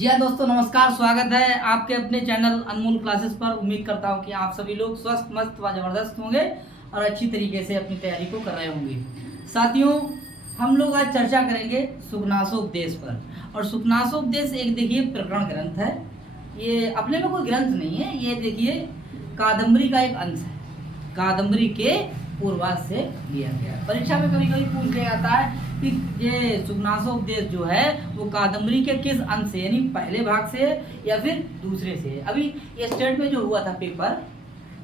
जी हाँ दोस्तों, नमस्कार। स्वागत है आपके अपने चैनल अनमोल क्लासेस पर। उम्मीद करता हूँ कि आप सभी लोग स्वस्थ, मस्त व ज़बरदस्त होंगे और अच्छी तरीके से अपनी तैयारी को कर रहे होंगे। साथियों, हम लोग आज चर्चा करेंगे सुखनासोपदेश पर। और सुखनासोपदेश एक देखिए प्रकरण ग्रंथ है। ये अपने में कोई ग्रंथ नहीं है, ये देखिए कादम्बरी का एक अंश है। कादम्बरी के पूर्वार्ध से लिया गया है। परीक्षा में कभी कभी पूछ लिया जाता है कि ये सुखनासोपदेश जो है वो कादम्बरी के किस अंश से, यानी पहले भाग से या फिर दूसरे से। अभी ये स्टेट में जो हुआ था पेपर,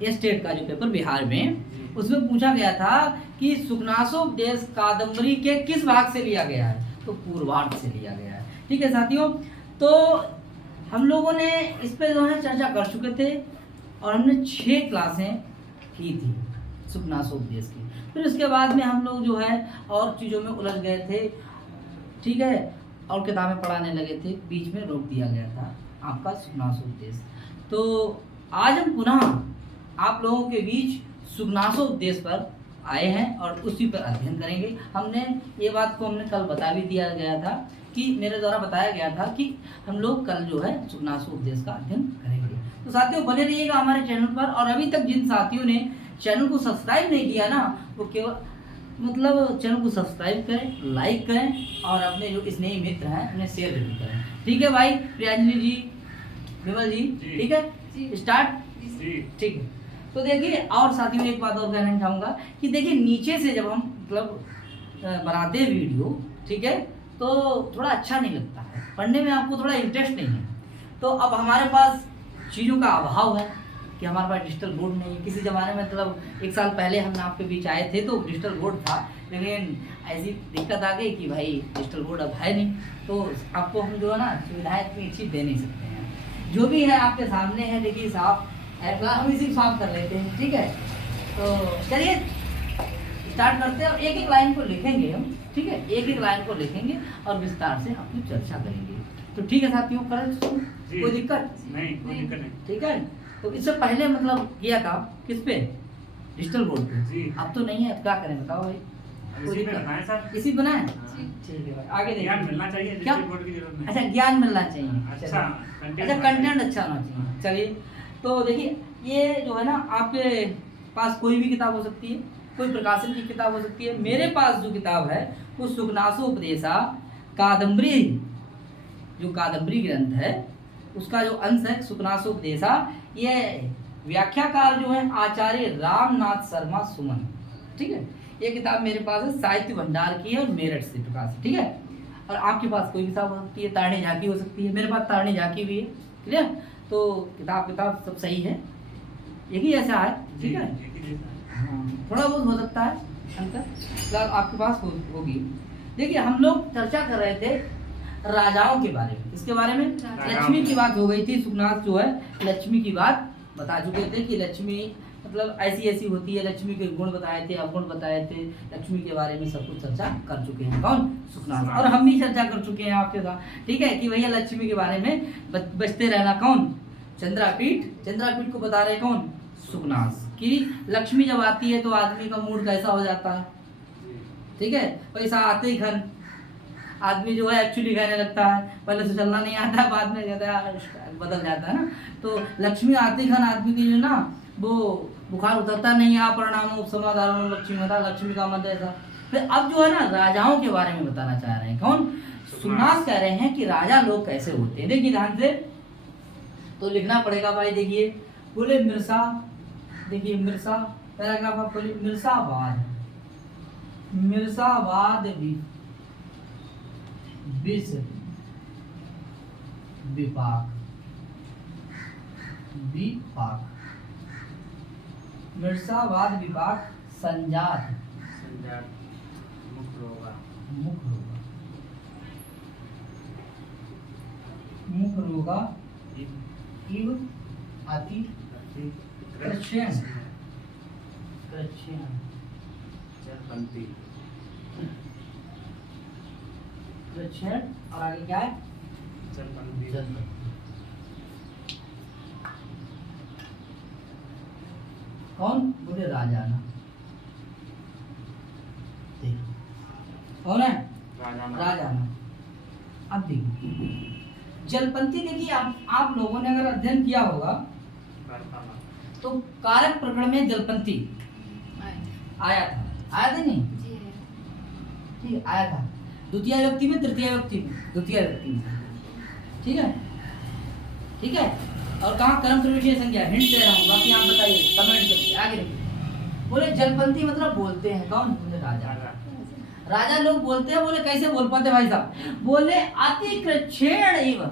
ये स्टेट का जो पेपर बिहार में, उसमें पूछा गया था कि सुखनासोपदेश कादम्बरी के किस भाग से लिया गया है, तो पूर्वार्ध से लिया गया है। ठीक है साथियों, तो हम लोगों ने इस पर जो है चर्चा कर चुके थे और हमने 6 क्लासें की थी सुखनासोपदेश की। फिर उसके बाद में हम लोग जो है और चीज़ों में उलझ गए थे, ठीक है, और किताबें पढ़ाने लगे थे, बीच में रोक दिया गया था आपका सुखनासोपदेश। तो आज हम पुनः आप लोगों के बीच सुखनासोपदेश पर आए हैं और उसी पर अध्ययन करेंगे। हमने ये बात को हमने कल बता भी दिया गया था कि मेरे द्वारा बताया गया था कि हम लोग कल जो है सुखनासोपदेश का अध्ययन करेंगे। तो साथियों बने रहिएगा हमारे चैनल पर। और अभी तक जिन साथियों ने चैनल को सब्सक्राइब नहीं किया ना, वो केवल मतलब चैनल को सब्सक्राइब करें, लाइक करें और अपने जो स्नेही मित्र हैं उन्हें शेयर जरूर करें। ठीक है भाई प्रियांजलि जी, विमल जी, ठीक है, स्टार्ट। ठीक है, तो देखिए और साथियों एक बात और कहना चाहूँगा कि देखिए नीचे से जब हम मतलब बनाते हैं वीडियो, ठीक है, तो थोड़ा अच्छा नहीं लगता है, पढ़ने में आपको थोड़ा इंटरेस्ट नहीं है। तो अब हमारे पास चीज़ों का अभाव है कि हमारे पास डिजिटल बोर्ड नहीं है। किसी ज़माने में मतलब 1 साल पहले हम आपके बीच आए थे तो डिजिटल बोर्ड था, लेकिन ऐसी दिक्कत आ गई कि भाई डिजिटल बोर्ड अब है नहीं, तो आपको हम जो है ना सुविधाएँ इतनी अच्छी दे नहीं सकते हैं। जो भी है आपके सामने है, देखिए साफ है, हम इसी साफ कर लेते हैं। ठीक है, तो चलिए स्टार्ट करते हैं और एक एक लाइन को लिखेंगे हम। ठीक है, एक एक लाइन को लिखेंगे और विस्तार से अपनी चर्चा करेंगे। तो ठीक है साथियों, करें कोई दिक्कत नहीं, कोई दिक्कत नहीं। ठीक है, तो इससे पहले मतलब किया था किस पे, डिजिटल बोर्ड पे। अब तो नहीं है, अब क्या करें बताओ भाई। इसी पे बनाए सर, इसी बनाए। हाँ। ठीक है भाई, आगे देखिए। ज्ञान मिलना चाहिए, क्या? डिजिटल बोर्ड की जरूरत नहीं। अच्छा, ज्ञान मिलना चाहिए। अच्छा कंटेंट अच्छा होना चाहिए। चलिए, तो देखिए ये जो है ना आपके पास कोई भी किताब हो सकती है, कोई प्रकाशन की किताब हो सकती है। मेरे पास जो किताब है वो सुखनासोपदेशा कादम्बरी, जो कादम्बरी ग्रंथ है उसका जो अंश है सुखनासोपदेशा। ये व्याख्याकार जो है आचार्य रामनाथ शर्मा सुमन। ठीक है, ये किताब मेरे पास है, साहित्य भंडार की है और मेरठ से प्रकाशित। ठीक है, और आपके पास कोई किताब हो सकती है, तारणी झांकी हो सकती है, मेरे पास तारणी झांकी भी है। क्लियर, तो किताब सब सही है, एक ही ऐसा है। ठीक है, हाँ, थोड़ा बहुत हो सकता है अंतर, किताब आपके पास होगी। देखिए हम लोग चर्चा कर रहे थे राजाओं के बारे में। इसके बारे में लक्ष्मी की बात हो गई थी। सुखनाथ जो है लक्ष्मी की बात बता चुके थे कि लक्ष्मी मतलब ऐसी ऐसी होती है, लक्ष्मी के गुण बताए थे, अवगुण बताए थे, लक्ष्मी के बारे में सब कुछ चर्चा कर चुके हैं कौन, सुखनाथ। और हम भी चर्चा कर चुके हैं आपके साथ। ठीक है, कि भैया लक्ष्मी के बारे में बचते रहना कौन, चंद्रापीठ। चंद्रापीठ को बता रहे कौन, सुखनाथ। कि लक्ष्मी जब आती है तो आदमी का मूड कैसा हो जाता है। ठीक है, पैसा आते ही घन आदमी जो है एक्चुअली कहने लगता है, पहले तो चलना नहीं आता है, बाद में कहता है बदल जाता है ना। तो लक्ष्मी आते ही घन आदमी की जो ना वो बुखार उतरता नहीं, आ परिणाम समाधान लक्ष्मी होता, लक्ष्मी का मत ऐसा। फिर अब जो है ना राजाओं के बारे में बताना चाह रहे हैं कौन, सुखनाथ कह रहे हैं कि राजा लोग कैसे होते हैं। देखिए ध्यान से तो लिखना पड़ेगा भाई। देखिए बोले मिर्सा, देखिए मिर्सा पैराग्राफ आप बोलिए, मिर्सावाद, मिर्सावाद भी विष विपाक, विपाक, मिर्सावाद विपाक संजात, मुख रोगा, मुख रोगा, मुख रोगा इव अति कृच्छ्रेण, कृच्छ्रेण चरपंती, कृच्छ्रेण और आगे क्या है, चरपंती। कौन, बोले राजा ना, कौन है, राजा राजा ना। अब देखिए जलपंथी देखिए, आप लोगों ने अगर अध्ययन किया होगा कारखाना। तो कारक प्रकरण में जलपंथी आया था, आया था नहीं? ठीक, आया था द्वितीय व्यक्ति में, तृतीय व्यक्ति में, द्वितीय व्यक्ति में, ठीक है, ठीक है। और कहाँ कर्म विशेष संज्ञा, हिंट दे रहा हूँ, बाकी आप बताइए कमेंट करके आगे देखिए। बोले जलपंथी मतलब बोलते हैं कौन? बोले राजा। राजा लोग बोलते हैं, बोले कैसे बोल पाते भाई साहब? बोले अति कृच्छ्रेण एवं,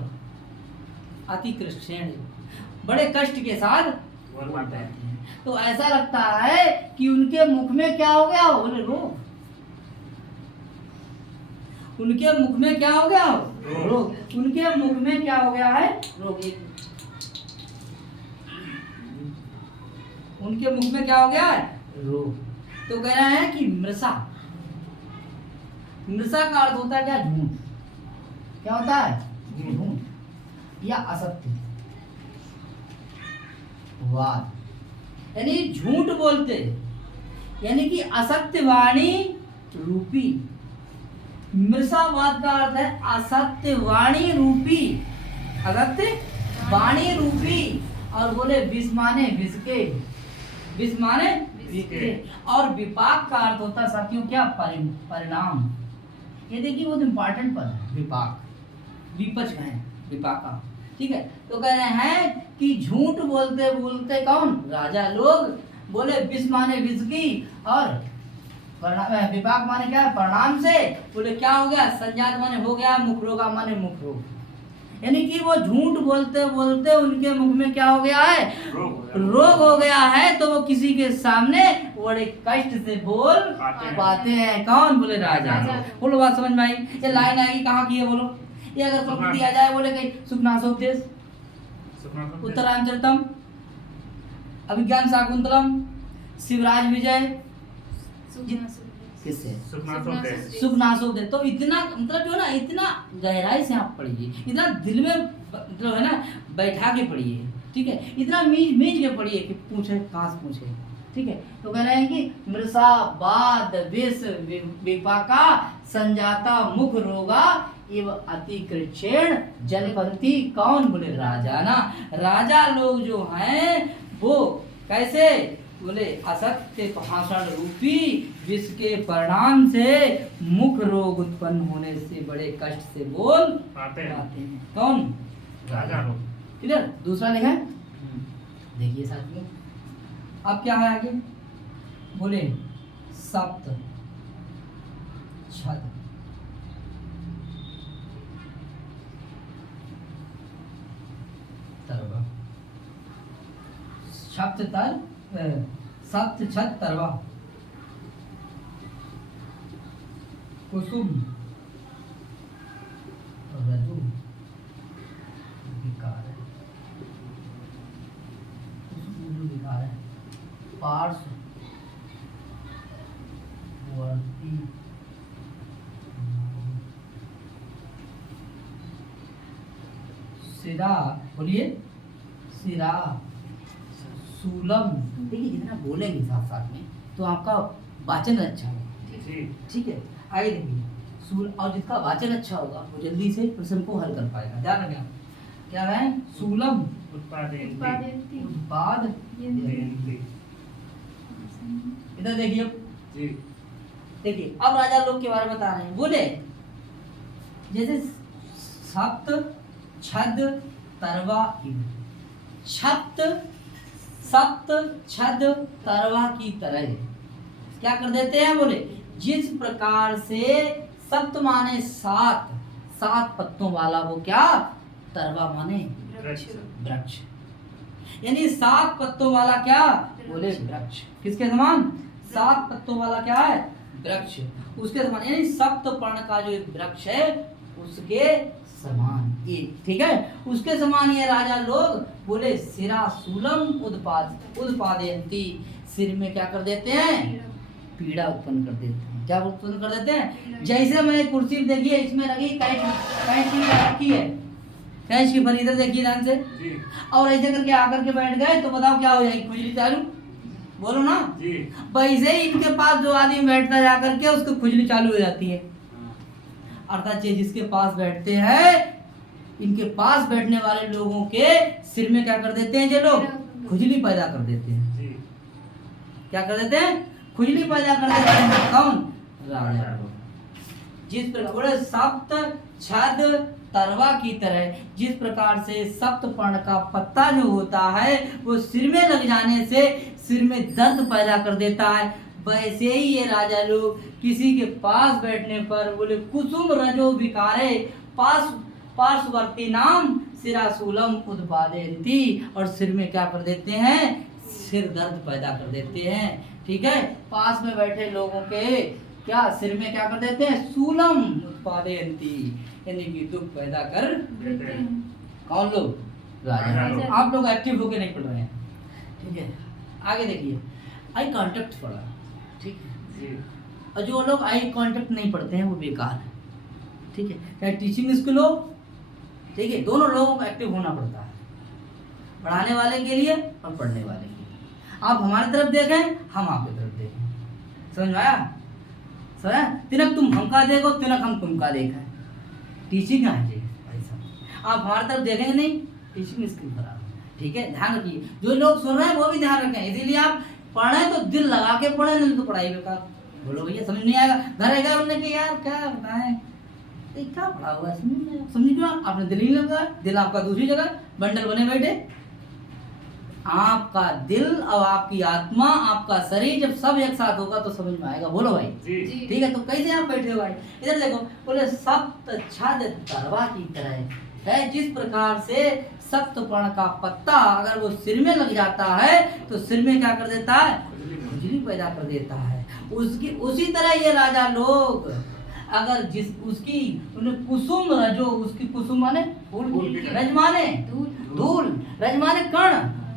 अति कृच्छ्रेण एवं, बड़े कष्ट के साथ बोल पाते हैं। तो ऐसा लगता है कि उनके मुख में क्या हो गया? बोले रोग। उनके मुख में क्या हो गया? रोग। उनके मुख में क्या हो गया है? रोग। उनके मुख में क्या हो गया है? रोग। तो कह रहे हैं कि मृषा, मृषा का अर्थ होता है क्या? झूठ। क्या होता है? झूठ या असत्य, वाद, यानी झूठ बोलते, यानी कि असत्य वाणी रूपी। मृषावाद का अर्थ है असत्य वाणी रूपी, असत्य वाणी रूपी। और बोले विष माने विष के, विष माने विष के। और विपाक का अर्थ होता है साथियों क्या? परिणाम। ये देखिए बहुत इंपॉर्टेंट पद है विपाक, विपक्ष है विपाका, ठीक है। तो कह रहे हैं कि झूठ बोलते बोलते कौन? राजा लोग। बोले विष माने विष की, और विपाक माने क्या? परिणाम से। बोले क्या हो गया? संजात माने हो गया, मुख रोगा माने मुख रोग, यानी कि वो झूठ बोलते बोलते उनके मुख में क्या हो गया है? रोग हो गया है। तो वो किसी के सामने बड़े कष्ट से बोल पाते हैं कौन? बोले राजा। बोलो बात समझ में आई? ये लाइन आएगी कहाँ की है बोलो? ये अगर पकड़ दिया जाए, बोले कहीं सुखनासोपदेश, उत्तरांचलतम, अभिज्ञान शाकुंतलम, शिवराज विजय, किससे? सुखनासोपदेश। तो इतना मतलब जो ना, इतना गहराई से आप पढ़िए, इतना दिल में मतलब है ना बैठा के पढ़िए, ठीक है, इतना मीज मीज के पढ़िए कि पूछे कहाँ से पूछे, ठीक है। तो कह रहे हैं कि मृषा वाद विष विपाका संजाता मुख रोगा एव अति कृच्छ्रेण जलपंथी कौन? बोले राजा ना। राजा लोग जो हैं वो कैसे? बोले असत्य भाषण रूपी विष के परिणाम से मुख रोग उत्पन्न होने से बड़े कष्ट से बोल पाते हैं कौन? राजा लोग। इधर दूसरा लिखा है, देखिए साथियों, अब क्या है आगे? बोले सप्त छद, सप्त तर, सप्त छद तरवा, कुसुम रजु विकार है, कुसुम विकार है, पार्श्व वर्ती सिरा, बोलिए सिरा सूलम। देखिए जितना बोलेंगे साथ साथ में तो आपका वाचन अच्छा होगा, ठीक है। आगे देखिए सूल, और जिसका वाचन अच्छा होगा वो जल्दी से प्रश्न को हल कर पाएगा। ध्यान रखें क्या है? सूलम उत्पाद। इधर देखिए, देखिए अब राजा लोग के बारे में बता रहे हैं। बोले जैसे सप्त छद तरवा, छत सप्त छद तरवा की तरह क्या कर देते हैं? बोले जिस प्रकार से सप्त माने सात, सात पत्तों वाला वो क्या? तरवा माने वृक्ष, यानी सात पत्तों वाला क्या? बोले वृक्ष। किसके समान? सात पत्तों वाला क्या है? वृक्ष, उसके समान, यानी सप्त पर्ण का जो वृक्ष है उसके समान ये, ठीक है, उसके समान ये राजा लोग। बोले सिरा सूलम उत्पादयन्ति, सिर में क्या कर देते हैं? पीड़ा उत्पन्न कर देते हैं। क्या उत्पन्न कर देते हैं? जैसे मैं कुर्सी देखिए इसमें लगी कैंच की रखी है, कैंच की भरी, इधर देखिए ध्यान से, और ऐसे करके आकर के बैठ गए तो बताओ क्या हो जाएगी? खुजली चालू, बोलो ना जी। वैसे ही इनके पास जो आदमी बैठता जाकर के उसको खुजली चालू हो जाती है। अर्थात जिसके पास बैठते हैं इनके पास बैठने वाले लोगों के सिर में क्या कर देते हैं ये लोग? खुजली पैदा कर देते हैं। जी। क्या कर देते हैं? खुजली पैदा कर देते हैं। कौन? राजा लोग। जिस प्रकार सप्त छद तरवा की तरह जिस प्रकार से सप्तपर्ण का पत्ता जो होता है वो सिर में लग जाने से सिर में दर्द पैदा कर देता है, वैसे ही ये राजा लोग किसी के पास बैठने पर बोले कुसुम रजो विकारे पार्श्ववर्ती नाम सिराशूलम उत्पादयन्ति, और सिर में क्या कर देते हैं? सिर दर्द पैदा कर देते हैं। ठीक है, पास में बैठे लोगों के क्या सिर में क्या कर देते हैं? शूलम उत्पादयन्ति, यानी कि दुख पैदा कर देते हैं। कौन लोग? राजा लोग। आप लोग एक्टिव होके नहीं पढ़ रहे हैं। ठीक है, आगे देखिए, आई कांटेक्ट पढ़ा। ठीक है, जी। और जो लोग आई कांटेक्ट नहीं पढ़ते हैं वो बेकार है। ठीक है, चाहे टीचिंग स्किल हो, ठीक है, दोनों लोगों को एक्टिव होना पड़ता है, पढ़ाने वाले के लिए और पढ़ने वाले के लिए। आप हमारी तरफ देखें, हम आपकी तरफ देखें। समझ में आया? समझ? तिनक तुम हमका देखो, तिनक हम तुमका देखें। टीचिंग है जी भाई साहब। आप हमारी तरफ देखेंगे नहीं, टीचिंग स्किल खराब। ठीक है, ध्यान रखिए, जो लोग सुन रहे हैं वो भी ध्यान रखें। इसीलिए आप पढ़ें तो दिल लगा के पढ़ें, नहीं तो पढ़ाई बेकार। बोलो भैया समझ नहीं आएगा, घर आएगा बोलने के यार क्या बताएं, क्या पढ़ा हुआ है, समझ क्यों? आपने दिल ही नहीं लगा, दिल आपका दूसरी जगह बंडल बने बैठे। आपका दिल और आपकी आत्मा, आपका शरीर जब सब एक साथ होगा तो समझ में आएगा। बोलो भाई जी। ठीक है, तो कैसे आप बैठे हो भाई? इधर देखो, बोले सप्त छद तरवा की तरह है जिस प्रकार से सप्तपर्ण का पत्ता अगर वो सिर में लग जाता है तो सिर में क्या कर देता है? खुजली पैदा कर देता है। उसकी उसी तरह ये राजा लोग अगर जिस उसकी उन्हें कुसुम रजो, उसकी कुसुम माने फूल, रज माने धूल, रज माने कण,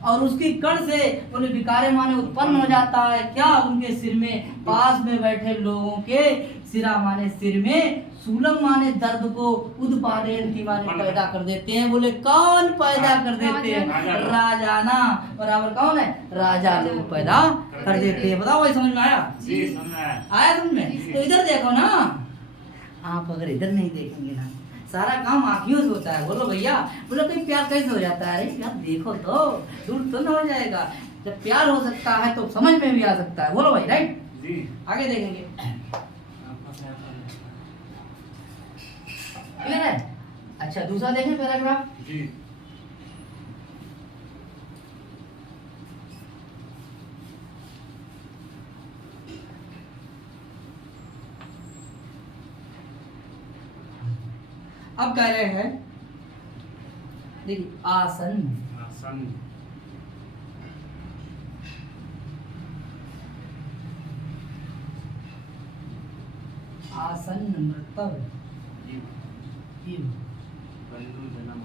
और उसकी कण से उन्हें विकारे माने उत्पन्न हो जाता है। क्या? उनके सिर में, पास में बैठे लोगों के सिरा माने सिर में, सूलम माने दर्द को, उत्पादयन्ति माने पैदा कर देते हैं। बोले कौन पैदा कर देते हैं? राजाना बराबर कौन है? राजा लोग पैदा कर देते हैं। बताओ भाई समझ में आया? जी, समझ में आया। आया समझ में? तो इधर देखो ना, आप अगर इधर नहीं देखेंगे ना, सारा काम आँखियों से होता है। बोलो भैया, बोलो कहीं प्यार कैसे हो जाता है? अरे यार देखो तो, दूर तो ना हो जाएगा। जब प्यार हो सकता है तो समझ में भी आ सकता है। बोलो भाई, राइट? जी। आगे देखेंगे, क्लियर है? अच्छा, दूसरा देखें पैराग्राफ। जी। अब कह रहे हैं, देखिए, आसन आसन। आसन मृतव जी। बंधु जन्म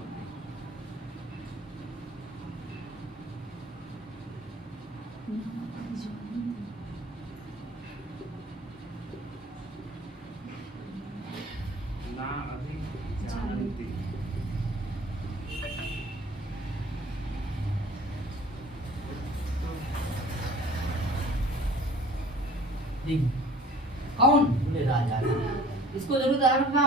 ना अभी जानती। देखिए, कौन? बोले राजाना। इसको जरूर ध्यान रखना,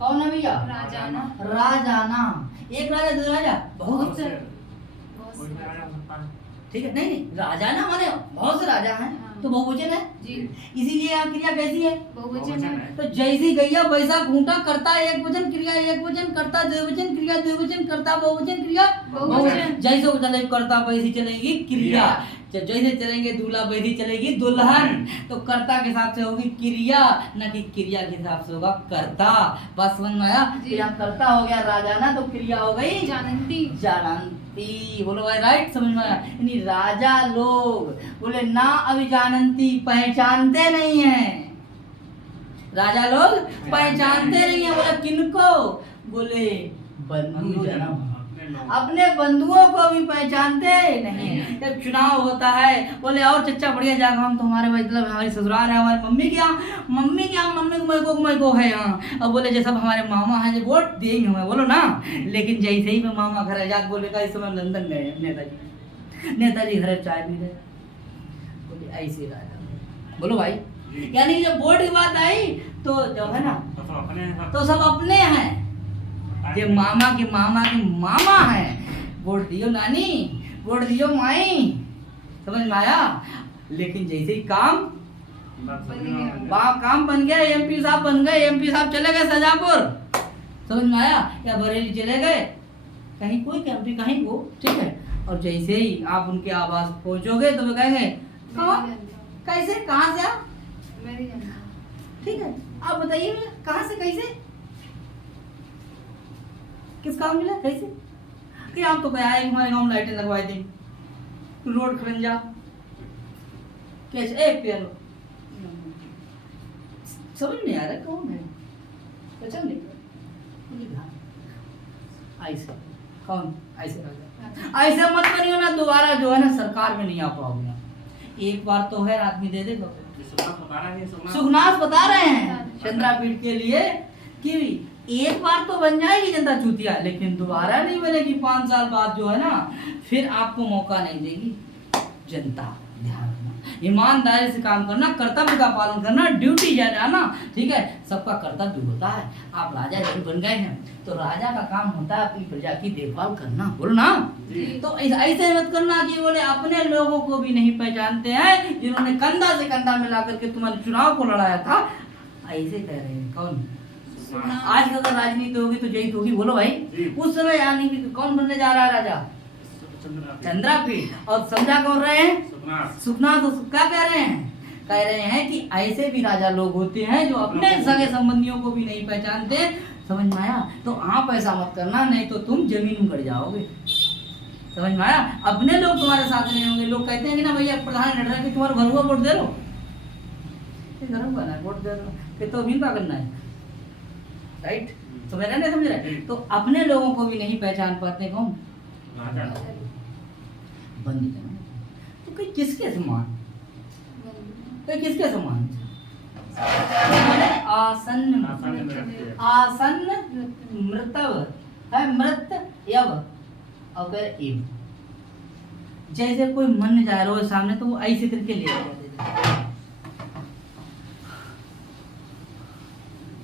कौन है भैया? राजाना। राजाना, एक राजा दो राजा, बहुत से। कोई भी राजा हो सकता है। ठीक है, नहीं नहीं, राजाना माने बहुत से राजा हैं, तो बहुवचन है। जी। इसीलिए यहाँ क्रिया कैसी है? बहुवचन है। तो जैसी गैया वैसा खूंटा, करता एक वचन, क्रिया एक वचन, करता द्विवचन, क्रिया द्विवचन, करता बहुवचन, क्रिया बहुवचन। जैसे चले करता वैसी चलेगी क्रिया, जैसे चलेंगे दूल्हा वैसी चलेगी दुल्हन। तो कर्ता के हिसाब से होगी क्रिया, न कि क्रिया के हिसाब से होगा कर्ता। बस समझ में आया? जी। तो यहाँ कर्ता हो गया राजाना, तो क्रिया हो गई जानती। जानती। बोलो भाई, राइट? समझ में आया? यानी राजा लोग बोले ना अभी जानती, पहचानते नहीं है। राजा लोग पहचानते नहीं है। बोले किनको? बोले बंधु जन्म, अपने बंधुओं को भी पहचानते नहीं है। जब चुनाव होता है, बोले और चच्चा बढ़िया जाएगा, हम तो हमारे मतलब हमारी ससुराल है, हमारे मम्मी क्या मम्मी को है यहाँ। अब बोले जैसा हमारे मामा है, जो वोट देंगे हमें, बोलो ना। लेकिन जैसे ही मैं मामा घर आजाद बोले का, इस समय लंदन गए नेताजी घर चाय पी रहे। बोले ऐसे राजा। बोलो भाई, यानी जब वोट की बात आई तो जब है ना, तो सब अपने हैं, तो सब अपने हैं। जे मामा के मामा है, वोट दियो नानी, वोट दियो माई, समझ में आया। लेकिन जैसे ही काम काम बन गया, एमपी साहब बन गए, एमपी साहब चले गए शाहजहांपुर, समझ में आया, या बरेली चले गए, कहीं कोई एमपी कहीं को, ठीक है। और जैसे ही आप उनके आवास पहुंचोगे तो वो कहेंगे कौन, कैसे, कहाँ से आप, ठीक है, आप बताइए कहाँ से, कैसे, किस काम मिला, कैसे, कि आप तो आए हमारे गाँव में लाइटें लगवाई थी, रोड खरंजा, कैसे, एक पेड़, समझ नहीं आ रहा कौन है, अच्छा नहीं, ऐसे कौन, ऐसे राजा, ऐसे मत करियो ना, दोबारा जो है ना सरकार में नहीं आ पाओगे। एक बार तो है आदमी दे देगा। सुखनाथ बता रहे हैं चंद्रापीठ के लिए कि एक बार तो बन जाएगी जनता चूतिया, लेकिन दोबारा नहीं बनेगी, 5 साल बाद जो है ना फिर आपको मौका नहीं देगी जनता। ध्यान रखना, ईमानदारी से काम करना, कर्तव्य का पालन करना, ड्यूटी जाना, ठीक है, सबका कर्तव्य होता है। आप राजा जब बन गए हैं तो राजा का काम होता है अपनी प्रजा की देखभाल करना, बोलो ना। तो ऐसे मत करना कि बोले अपने लोगों को भी नहीं पहचानते हैं जिन्होंने कंधा से कंधा मिला करके तुम्हारे चुनाव को लड़ाया था, ऐसे कह रहे हैं कौन। आज अगर राजनीति होगी तो जय होगी, बोलो भाई। उस समय यानी कि कौन बनने जा रहा है राजा, चंद्रापीठ। और समझा कौन रहे हैं, सुखनाथ। तो क्या कह रहे हैं, कह रहे हैं कि ऐसे भी राजा लोग होते हैं जो अपने सगे संबंधियों को भी नहीं पहचानते, समझ में आया। तो आप ऐसा मत करना, नहीं तो तुम जमीन में गड़ जाओगे, समझ में आया। अपने लोग तुम्हारे साथ नहीं होंगे। लोग कहते हैं कि ना भैया प्रधान लड़ रहा है कि तुम्हारे घर हुआ वोट दे लो, घर हुआ ना वोट दे लो, फिर तो अभी क्या करना है, राइट, समझ रहे नहीं, समझ रहे। तो अपने लोगों को भी नहीं पहचान पाते कौन, बंदी करना। तो कोई किसके समान, कोई किसके समान, आसन्न मृतव है, मृत यव अगर एव, जैसे कोई मन जा रहा हो सामने तो वो ऐसे करके ले जाते।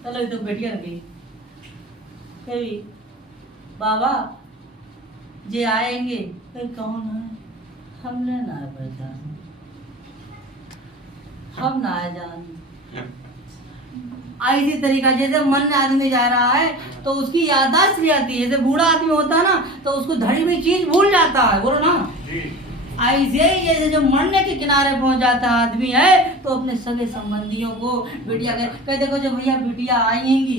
चलो तो बैठिए रखी कभी बाबा जे आएंगे, कहीं कौन है, हमने ना पहचान, हम ना जान। ऐसी तरीका जैसे मन आदमी जा रहा है तो उसकी याददाश्त भी आती है, जैसे बूढ़ा आदमी होता है ना तो उसको धड़ी हुई चीज भूल जाता है, बोलो ना। ऐसे ही जैसे जो मरने के किनारे पहुंच जाता आदमी है तो अपने सगे संबंधियों को बिटिया कह देखो जो भैया बिटिया आएंगी,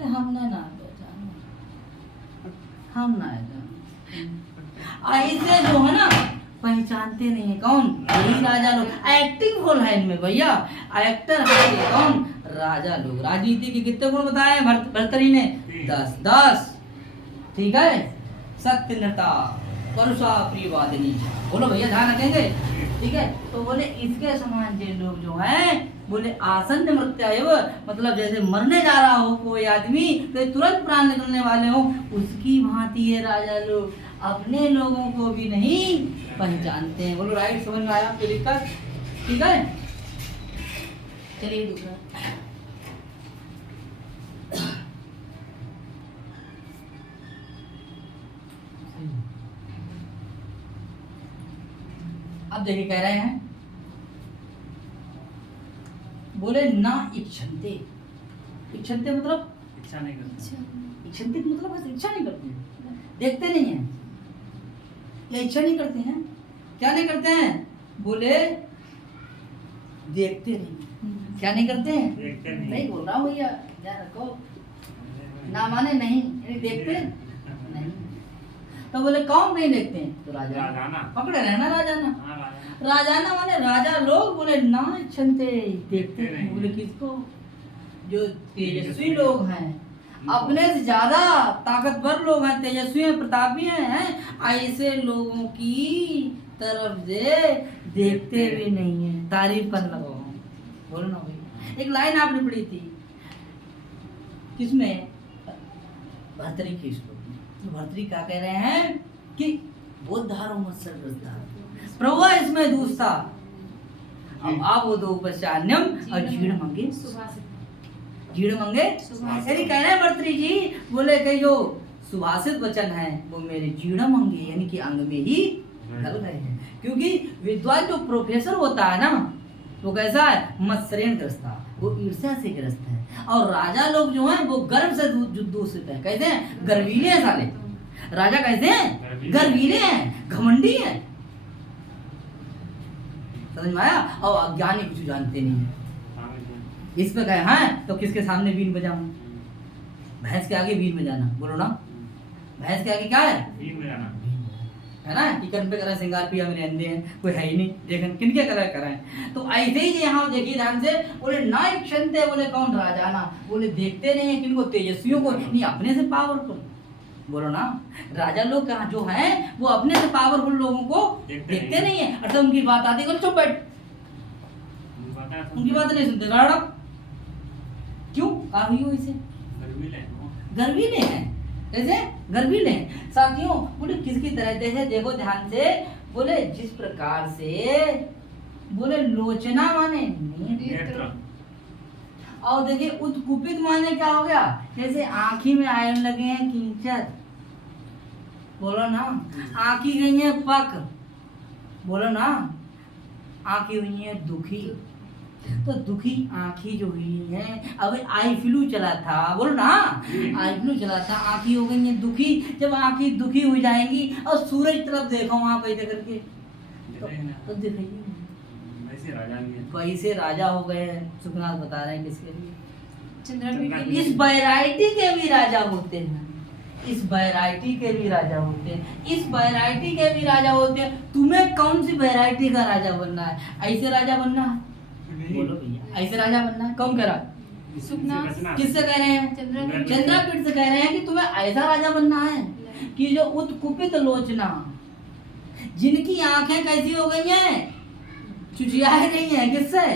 हमने ना पहचाना, हम ना ऐसे जो है ना पहचानते नहीं है कौन, यही राजा लोग। एक्टिंग रोल है इनमें भैया, एक्टर है ये कौन, राजा लोग। राजनीति के कितने गुण बताए भर्तृहरि ने, 10। ठीक है, सत्यनता, करुषा, प्रियवादिनी, बोलो भैया ध्यान रखेंगे, ठीक है। तो बोले इसके समान जे लोग जो हैं, बोले आसन्न मृत्यायव, मतलब जैसे मरने जा रहा हो कोई आदमी तो तुरंत प्राण निकलने वाले हो, उसकी भांति ये राजा लोग अपने लोगों को भी नहीं पहचानते हैं। बोलो राइट, समझ में आया आपको दिक्कत, ठीक है। चलिए दूसरा, अब देखिए कह रहे हैं, बोले ना इच्छन्ते, इच्छन्ते मतलब इच्छा नहीं करते, इच्छन्ते मतलब बस इच्छा नहीं करते, देखते नहीं है या इच्छा नहीं करते हैं, क्या नहीं करते हैं, बोले देखते नहीं, क्या नहीं करते हैं, देखते नहीं, नहीं बोल रहा हूँ भैया, ध्यान रखो, ना माने नहीं, यानी देखते नहीं। तो बोले कौन नहीं देखते हैं, तो राजाना, पकड़े रहना राजाना, राजाना माने राजा लोग, बोले ना इच्छन्ते, देखते नहीं। बोले किसको, जो तेजस्वी लोग हैं, अपने से ज्यादा ताकतवर लोग हैं, तेजस्वी हैं, प्रतापी हैं, ऐसे लोगों की तरफ से देखते भी नहीं है, तारीफ कर लगो, बोलो ना भाई। एक लाइन आपने पढ़ी थी किसमें, भर्तृहरि की श्लोक में, तो भर्तृहरि क्या कह रहे हैं कि बोधारो मत सर्वस्ता प्रभु इसमें दूसरा, अब आप वो दो उपस्यान्यम और जीर्ण मंगे, जीड़ मंगे सुभाषित। यानी कह रहे हैं भर्तृहरि जी, बोले कि जो सुभाषित वचन है वो मेरे जीड़ मंगे यानी कि अंग में ही ढल गए हैं। क्योंकि विद्वान जो प्रोफेसर होता है ना वो कैसा है, मत्सरेण ग्रस्त, वो ईर्ष्या से ग्रस्त है। और राजा लोग जो हैं वो गर्व से दूषित है। कैसे हैं, गर्वीले हैं साले। राजा कैसे हैं, गर्वीले हैं, घमंडी हैं, समझ में आया। और अज्ञानी कुछ जानते नहीं है। इस पे कहे हैं तो किसके सामने बीन बजाऊं, भैंस के आगे बीन बजाना, बोलो ना, भैंस के आगे क्या है, बीन में जाना है ना। कि कर्म पे करा सिंगार पिया मेरे अंधे हैं, कोई है ही नहीं, देखें किनके कराएं। तो ऐसे ही यहाँ देखिए ध्यान से, बोले ना क्षणते, बोले कौन राजा ना, बोले देखते नहीं है किनको, तेजस्वियों को, नहीं अपने से पावरफुल, बोलो ना। राजा लोग कहाँ जो हैं वो अपने से पावरफुल लोगों को देखते नहीं है। अच्छा उनकी बात आती है, चुप बैठ, उनकी बात नहीं सुनते, गाड़ा क्यों, कहा हुई हो इसे, गर्वीले हैं, कैसे गर्वीले हैं। साथियों बोले किसकी तरह, जैसे देखो ध्यान से, बोले जिस प्रकार से, बोले लोचना माने नेत्र, और देखिए उत्कुपित माने क्या हो गया, जैसे आंखी में आयन लगे हैं कीचड़, बोलो ना, आंखी गई है पक, बोलो ना, आंखी हुई है दुखी। तो दुखी आंखी जो हुई है, अब आई फ्लू चला था, बोलो ना, आई फ्लू चला था, आंखी हो गई है दुखी। जब आंखी दुखी हो जाएंगी और सूरज तरफ देखो वहां पे करके तो दिखेगी, वैसे राजा हो गए हैं। सुखनाथ बता रहे हैं किसके लिए, इस वैरायटी के भी राजा होते हैं, इस वैरायटी के भी राजा होते हैं, इस वैरायटी के भी राजा होते हैं। तुम्हें कौन सी वैरायटी का राजा बनना है, ऐसे राजा बनना है, बोलो भैया, ऐसे राजा बनना है। कौन कह रहा है, किससे कह रहे हैं, चंद्रापीठ से कह रहे हैं कि तुम्हें ऐसा राजा बनना है कि जो उत्कुपित लोचना, जिनकी आंखें कैसी हो गई हैं, चुचियाए गई हैं, किससे,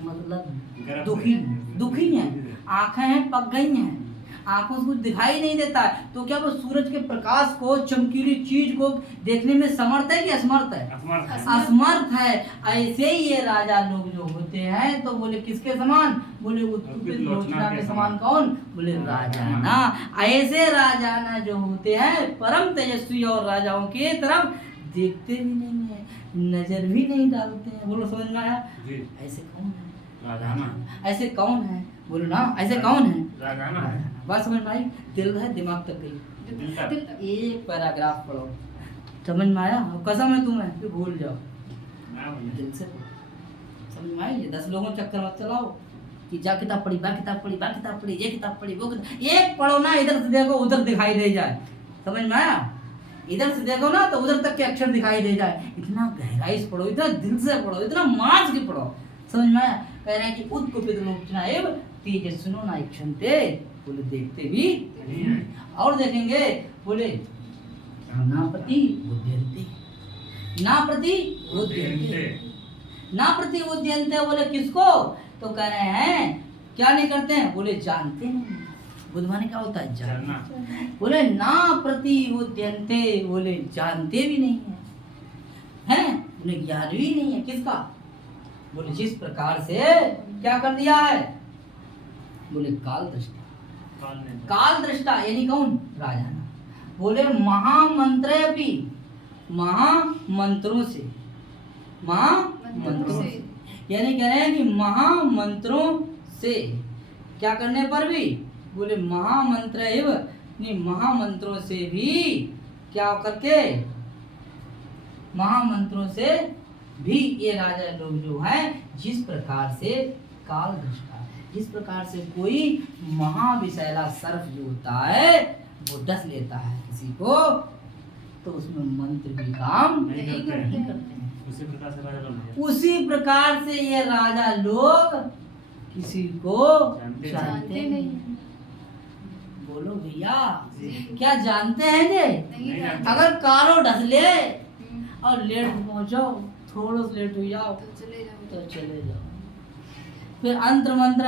मतलब दुखी, दुखी हैं, आंखें हैं पक गई हैं, आंखों से कुछ दिखाई नहीं देता है। तो क्या वो सूरज के प्रकाश को, चमकीली चीज को देखने में समर्थ है कि असमर्थ है, असमर्थ है। ऐसे ही ये राजा लोग जो होते हैं, तो बोले किसके समान, बोले उत्कुपित लोचना के समान, कौन, बोले राजाना। ऐसे राजाना जो होते हैं परम तेजस्वी और राजाओं के तरफ देखते भी नहीं है, नजर भी नहीं डालते हैं। बोलो समझ में आया, ऐसे कौन है राजाना, ऐसे कौन है, बोलो ना, ऐसे कौन है राजाना। बात समझ में आई, दिल है दिमाग तक गई। एक पैराग्राफ पढ़ो, समझ में आया, कसम है तुम्हें फिर भूल जाओ, दिल से पढ़ो, समझ में आई। 10 लोगों चक्कर मत चलाओ कि जा किताब पढ़ी, बा किताब पढ़ी, बा किताब पढ़ी, ये किताब पढ़ी, वो किताब, एक पढ़ो ना, इधर से देखो उधर दिखाई दे जाए, समझ में आया। इधर से देखो ना तो उधर तक के अक्षर दिखाई दे जाए, इतना गहराई से पढ़ो, इतना दिल से पढ़ो, इतना मांस के पढ़ो, समझ में आया। कह रहे हैं कि उत्कुपित लोचना एव तेजस्विनो न इक्षन्ते, बोले देखते भी नहीं। और देखेंगे, बोले नाप्रति उद्यन्ते, नाप्रति उद्यन्ते, नाप्रति उद्यन्ते, बोले किसको, तो कह रहे हैं क्या नहीं करते हैं, बोले जानते नहीं। बुद्ध माने क्या होता है, जानना। बोले ना प्रति उद्यन्ते, बोले जानते भी नहीं है, हैं, उन्हें ज्ञान भी नहीं है किसका, बोले जिस प्रकार से क्या कर दिया है, बोले काल दृष्टा, काल दृष्टा यानी कौन, राजाना। बोले महामंत्र भी, महामंत्रों से, महामंत्रों से, यानी कह रहे हैं कि महामंत्रों से क्या करने पर भी, बोले महामंत्र एवं महामंत्रों से भी क्या करके, महामंत्रों से भी ये राजा लोग जो है, जिस प्रकार से काल दृष्टा, जिस प्रकार से कोई महाविशैला सर्प जो होता है वो डस लेता है किसी को, तो उसमें मंत्र भी काम नहीं करते हैं। उसी प्रकार से ये राजा लोग किसी को जानते नहीं। बोलो भैया, क्या जानते हैं जे, अगर कारो ढस ले और लेट पहुंचो, थोड़ा सा लेट हो जाओ तो चले जाओ, फिर अंतर मंत्र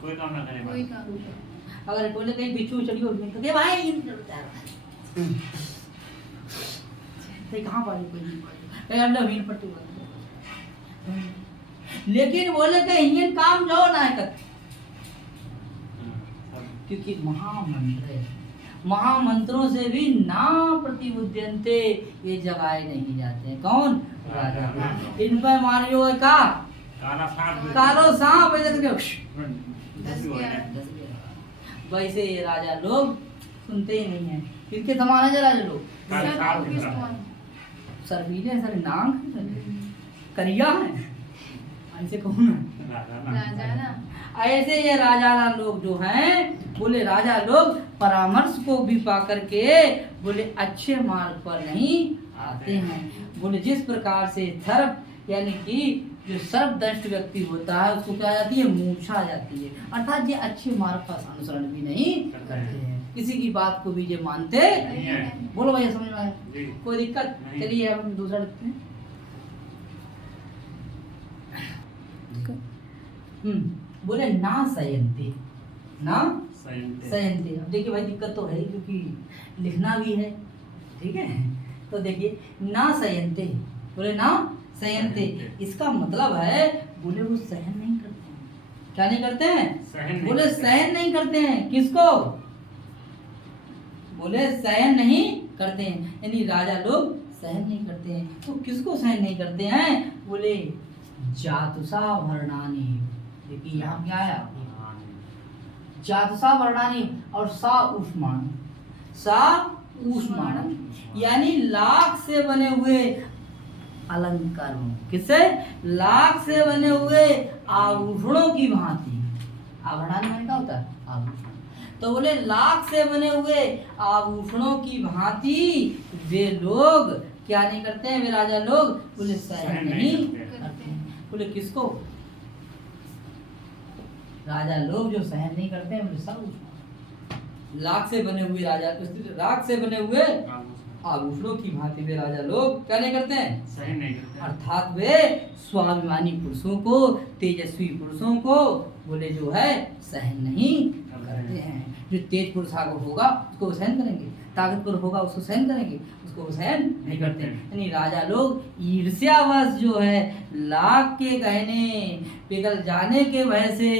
कोई काम ना करे, कोई काम। अगर बोले कहीं बिच्छू चढ़ी हो तो के भाई ते कहां पाई, कोई नहीं पाई, कहीं हम लोग हील पट्टी बंद, लेकिन बोले कि हियन काम जो ना कर, क्योंकि महामंत्र है, महामंत्रों से भी ना प्रतिबुद्धन्ते, ये जगाए नहीं जाते हैं। कौन? राजा। इन पर मारियो है का कालो सांप वैसे ये राजा लोग सुनते ही नहीं है। किनके समान है राजा लोग? सरवीले सर नाम करिया है, ऐसे कौन है? ऐसे ये राजा लोग जो हैं, बोले राजा लोग परामर्श को भी पा करके बोले अच्छे मार्ग पर नहीं आते हैं। बोले जिस प्रकार से सर्प यानी कि जो सर्पदंष्ट व्यक्ति होता है उसको क्या आ जाती है? मूर्छा आ जाती है। अर्थात ये अच्छे मार्ग का अनुसरण भी नहीं करते हैं, किसी की बात को भी ये मानते नहीं है। बोलो भैया समझ में आया? कोई दिक्कत? चलिए अब हम दूसरा देखते हैं। बोले ना सयंते, ना सयंते। अब देखिए भाई दिक्कत तो है क्योंकि लिखना भी है, ठीक है। तो देखिए ना सयंते, बोले ना सयंते, इसका मतलब है बोले वो सहन नहीं करते हैं। क्या नहीं करते हैं? बोले सहन नहीं करते हैं। किसको? बोले सहन नहीं करते हैं, यानी राजा लोग सहन नहीं करते हैं। तो किसको सहन नहीं करते हैं? बोले जातुषा वर्णानी। देखिए यहाँ क्या आया? जातुषा वर्णानी और सा उष्मान, सा उष्मान यानी लाख से बने हुए अलंकारों, किससे? लाख से बने हुए आभूषणों की भांति। आभूषण में क्या होता है? आभूषण। तो बोले लाख से बने हुए आभूषणों की भांति वे लोग क्या नहीं करते हैं? वे राजा लोग बोले सहन नहीं करते हैं। बोले किसको? राजा लोग जो सहन नहीं करते हैं, बोले सब लाख से बने हुए राजा, लाख से बने हुए आभूषणों की भांति वे राजा लोग क्या नहीं करते हैं? सहन नहीं करते। अर्थात वे स्वाभिमानी पुरुषों को, तेजस्वी पुरुषों को बोले जो है सहन नहीं करते हैं। जो तेज पुरुष होगा उसको सहन करेंगे, ताकतवर होगा उसको सहन करेंगे, उसको सहन नहीं करते। यानी राजा लोग ईर्ष्यावश जो है लाख के गहने पिघल जाने के भय से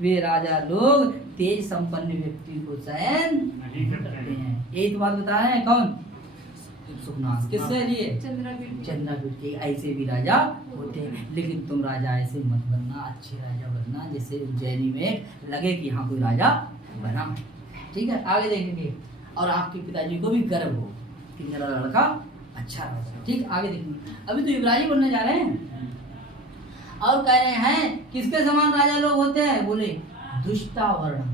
वे राजा लोग तेज संपन्न व्यक्ति को सहन नहीं करते हैं। यही तो बात बता रहे हैं। कौन? सुखनाथ। किससे लिए? चंद्रपीठ के ऐसे भी राजा होते हैं। लेकिन तुम राजा ऐसे मत बनना, अच्छे राजा बनना जैसे उज्जैनी में लगे कि हाँ कोई राजा बना। ठीक है, आगे देखेंगे। और आपके पिताजी को भी गर्व हो कि मेरा लड़का अच्छा राजा। ठीक, आगे देखेंगे। अभी तो युवराज ही बनने जा रहे हैं और कह रहे हैं किसके समान राजा लोग होते हैं? बोले दुष्टावर्णा।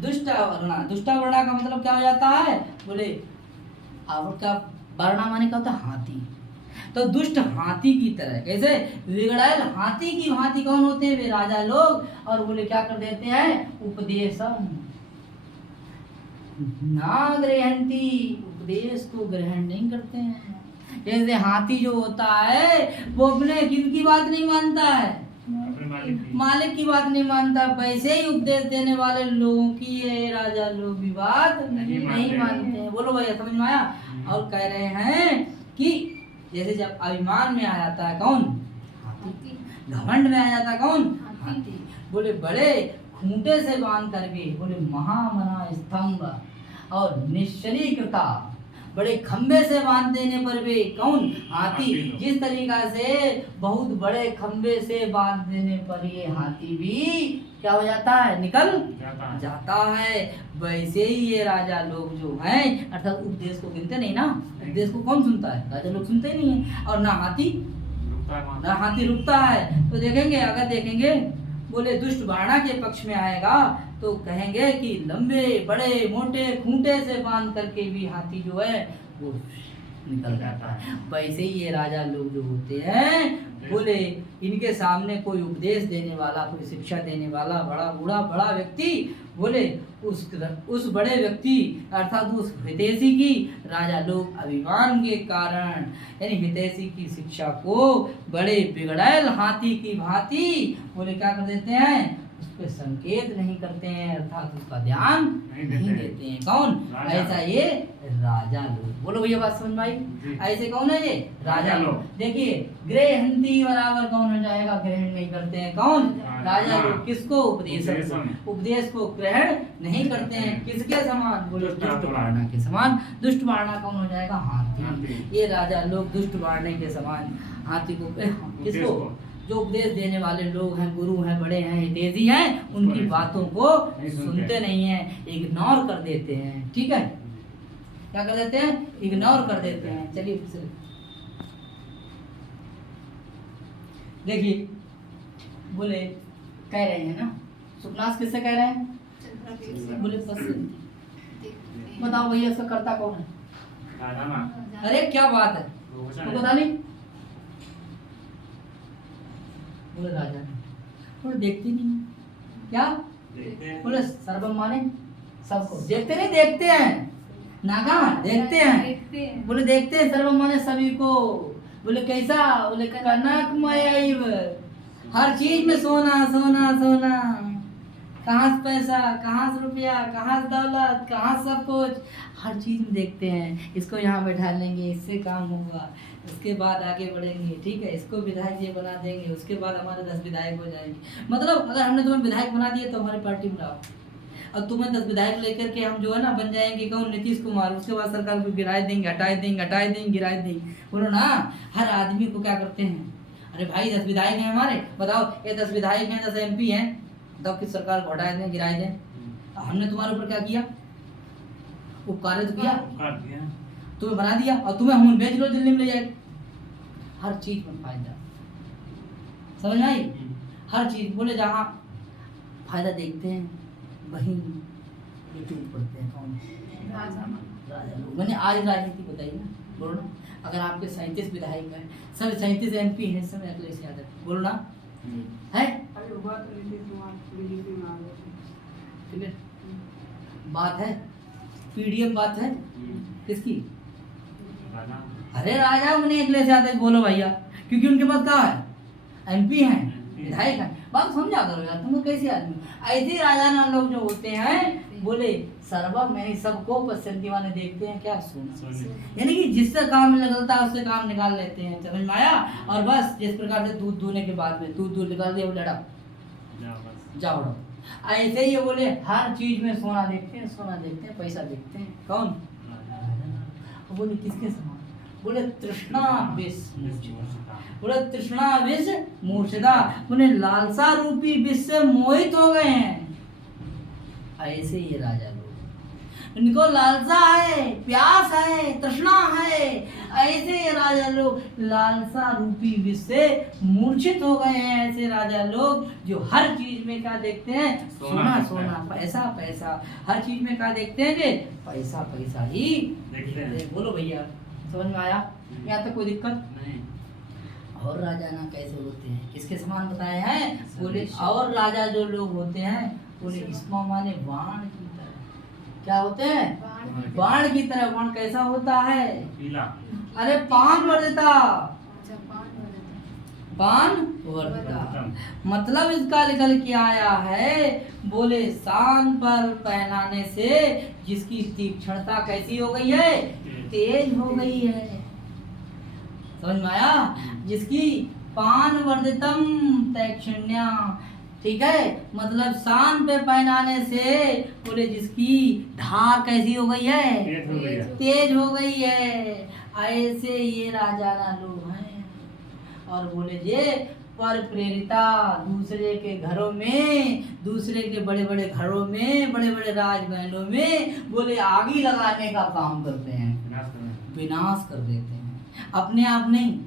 दुष्टावर्णा, दुष्टावर्णा का मतलब क्या हो जाता है? बोले आवट का वर्णा माने क्या होता है? हाथी। तो दुष्ट हाथी की तरह, कैसे? विगड़ायल हाथी की भांति कौन होते हैं? वे राजा लोग। और बोले क्या कर देते हैं? उपदेशम ना ग्रहंती, उपदेश को ग्रहण नहीं करते हैं। जैसे हाथी जो होता है वो अपने किनकी बात नहीं मानता है? मालिक की बात नहीं मानता। वैसे ही उपदेश देने वाले लोगों की ये राजा लोग भी बात नहीं मानते हैं। बोलो भैया समझ में आया? और कह रहे हैं कि जैसे जब अभिमान में आ जाता है कौन? हाथी। घमंड में आ जाता है कौन? हाथी। बोले बड़े खूंटे से बांध करके, बोले महामना स्तंभ और निश्चलीकृता, बड़े खंबे से बांध देने पर भी कौन? हाथी। जिस तरीका से बहुत बड़े खंबे से बांध देने पर ये हाथी भी क्या हो जाता है? निकल जाता है। वैसे ही ये राजा लोग जो हैं, अर्थात उपदेश को गिनते नहीं ना। उपदेश को कौन सुनता है? राजा लोग सुनते नहीं है। और ना हाथी रुकता है। तो देखेंगे, अगर देखेंगे बोले दुष्ट बाणा के पक्ष में आएगा तो कहेंगे कि लंबे बड़े मोटे खूंटे से बांध करके भी हाथी जो है वो निकल जाता है। वैसे ही ये राजा लोग जो होते हैं, बोले इनके सामने कोई उपदेश देने वाला, कोई शिक्षा देने वाला बड़ा बूढ़ा बड़ा व्यक्ति, बोले उस बड़े व्यक्ति अर्थात उस हितैषी की राजा लोग अभिमान के कारण, यानी हितैषी की शिक्षा को बड़े बिगड़ैल हाथी की भांति बोले क्या कर देते हैं? उस पर संकेत नहीं करते हैं, अर्थात उसका ध्यान नहीं देते हैं। कौन? ऐसा ये राजा लोग। बोलो भैया बात समझ में आई? ऐसे कौन है ये? राजा लोग। देखिए गृहंती बराबर कौन हो जाए? जाएगा ग्रहण नहीं करते हैं। कौन? राजा लोग। किसको? उपदेश को ग्रहण नहीं करते हैं। किसके समान? बोले दुष्ट वारणा के समान। दुष्ट वारणा कौन हो जाएगा? हाथी। ये राजा लोग दुष्ट वारणा के समान हाथी को किसको? जो उपदेश देने वाले लोग हैं, गुरु हैं, बड़े हैं, हितैषी हैं, उनकी बातों को सुनते नहीं हैं, इग्नोर कर देते हैं। ठीक है, क्या कर देते हैं? इग्नोर कर देते हैं। चलिए देखिए, बोले कह रहे हैं ना, सुपनाश किससे कह रहे हैं? बोले बताओ भैया इसका कर्ता कौन है? अरे क्या बात है, तो बता नहीं। बोले राजा बोले देखते नहीं क्या? बोले सर्वम माने सबको देखते नहीं, देखते हैं नागा, देखते हैं। बोले देखते हैं सर्वम माने सभी को। बोले कैसा? बोले कनकमय, हर चीज में सोना सोना सोना। कहाँ से पैसा, कहाँ से रुपया, कहाँ से दौलत, कहाँ से सब कुछ, हर चीज में देखते हैं। इसको यहाँ बैठा लेंगे, इससे काम होगा, उसके बाद आगे बढ़ेंगे। ठीक है, इसको विधायक जी बना देंगे, उसके बाद हमारे 10 विधायक हो जाएंगे। मतलब अगर हमने तुम्हें विधायक बना दिया तो हमारी पार्टी बुलाओ, और तुम्हें 10 विधायक लेकर के हम जो है ना बन जाएंगे कौन? नीतीश कुमार। उसके बाद सरकार को गिराए देंगे, हटाए देंगे, हटाए देंगे, गिराए देंगे। बोलो ना, हर आदमी को क्या करते हैं? अरे भाई 10 विधायक हैं हमारे, बताओ ये 10 विधायक हैं, 10 MP हैं, बताओ किस सरकार को हटाए दें, गिराए दें? हमने तुम्हारे ऊपर क्या किया? उपकार तो किया, तुम्हें बना दिया, और तुम्हें हम बेच लो, दिल्ली में ले जाए। हर चीज में फायदा, समझ आई? हर चीज। बोले जहाँ फायदा देखते हैं वहीं ये टूट पड़ते हैं। कौन? राजा लोग। मैंने आज राजनीति बताई ना, बोलो ना। अगर आपके 37 विधायक हैं, सब 37 MP हैं, सब अखिलेश यादव, बोलो ना है। क्लियर बात है, PDF बात है किसकी? अरे राजा मैंने अखिलेश यादव बोलो भैया, क्योंकि उनके पास क्या है? MP हैं, विधायक हैं। बात समझा करो यार, तुम कैसे आदमी? ऐसे राजा ना लोग जो होते हैं, बोले सर्वम यानी सबको पसंदी वाले देखते हैं क्या? सोना। यानी कि जिससे काम निकलता है उससे काम निकाल लेते हैं, समझ में आया? और बस जिस प्रकार से दूध दूने के बाद में दूध निकाल दिया, वो लड़ा जाओ। ऐसे ही बोले हर चीज में सोना देखते हैं, सोना देखते हैं, पैसा देखते हैं। कौन? बोले किसके समान? बोले तृष्णा विष, बोले तृष्णा विष मूर्छिता, बोले लालसा रूपी विष से मोहित हो गए हैं। ऐसे ये राजा लोग, इनको लालसा है, प्यास है, तृष्णा है। ऐसे ये राजा लोग लालसा रूपी विष से मूर्छित हो गए हैं। ऐसे राजा लोग जो हर चीज में क्या देखते हैं? सोना सोना, पैसा पैसा। हर चीज में क्या देखते हैं? जे पैसा पैसा ही देखते हैं। बोलो भैया, समझ में आया? यहाँ तक कोई दिक्कत नहीं? और राजा ना कैसे होते हैं, किसके समान बताए हैं? बोले और राजा जो लोग होते हैं, बोले इसमें माने बाण की तरह। क्या होते हैं? बाण की तरह। बाण कैसा होता है? अरे पान वर्धिता, पान वर्धिता। मतलब इसका निकल के आया है, बोले शान पर पहनाने से जिसकी तीक्ष्णता कैसी हो गई है? तेज हो गई है। समझ में आया? जिसकी पान वर्धितम तैक्षण्या, ठीक है, मतलब शान पे पहनाने से बोले जिसकी धार कैसी हो गई है? तेज हो गई है। ऐसे ये राजा ना लोग हैं। और बोले ये पर प्रेरिता, दूसरे के घरों में, दूसरे के बड़े बड़े घरों में, बड़े बड़े राजमहलों में बोले आगी लगाने का काम करते हैं, विनाश कर देते हैं। अपने आप नहीं,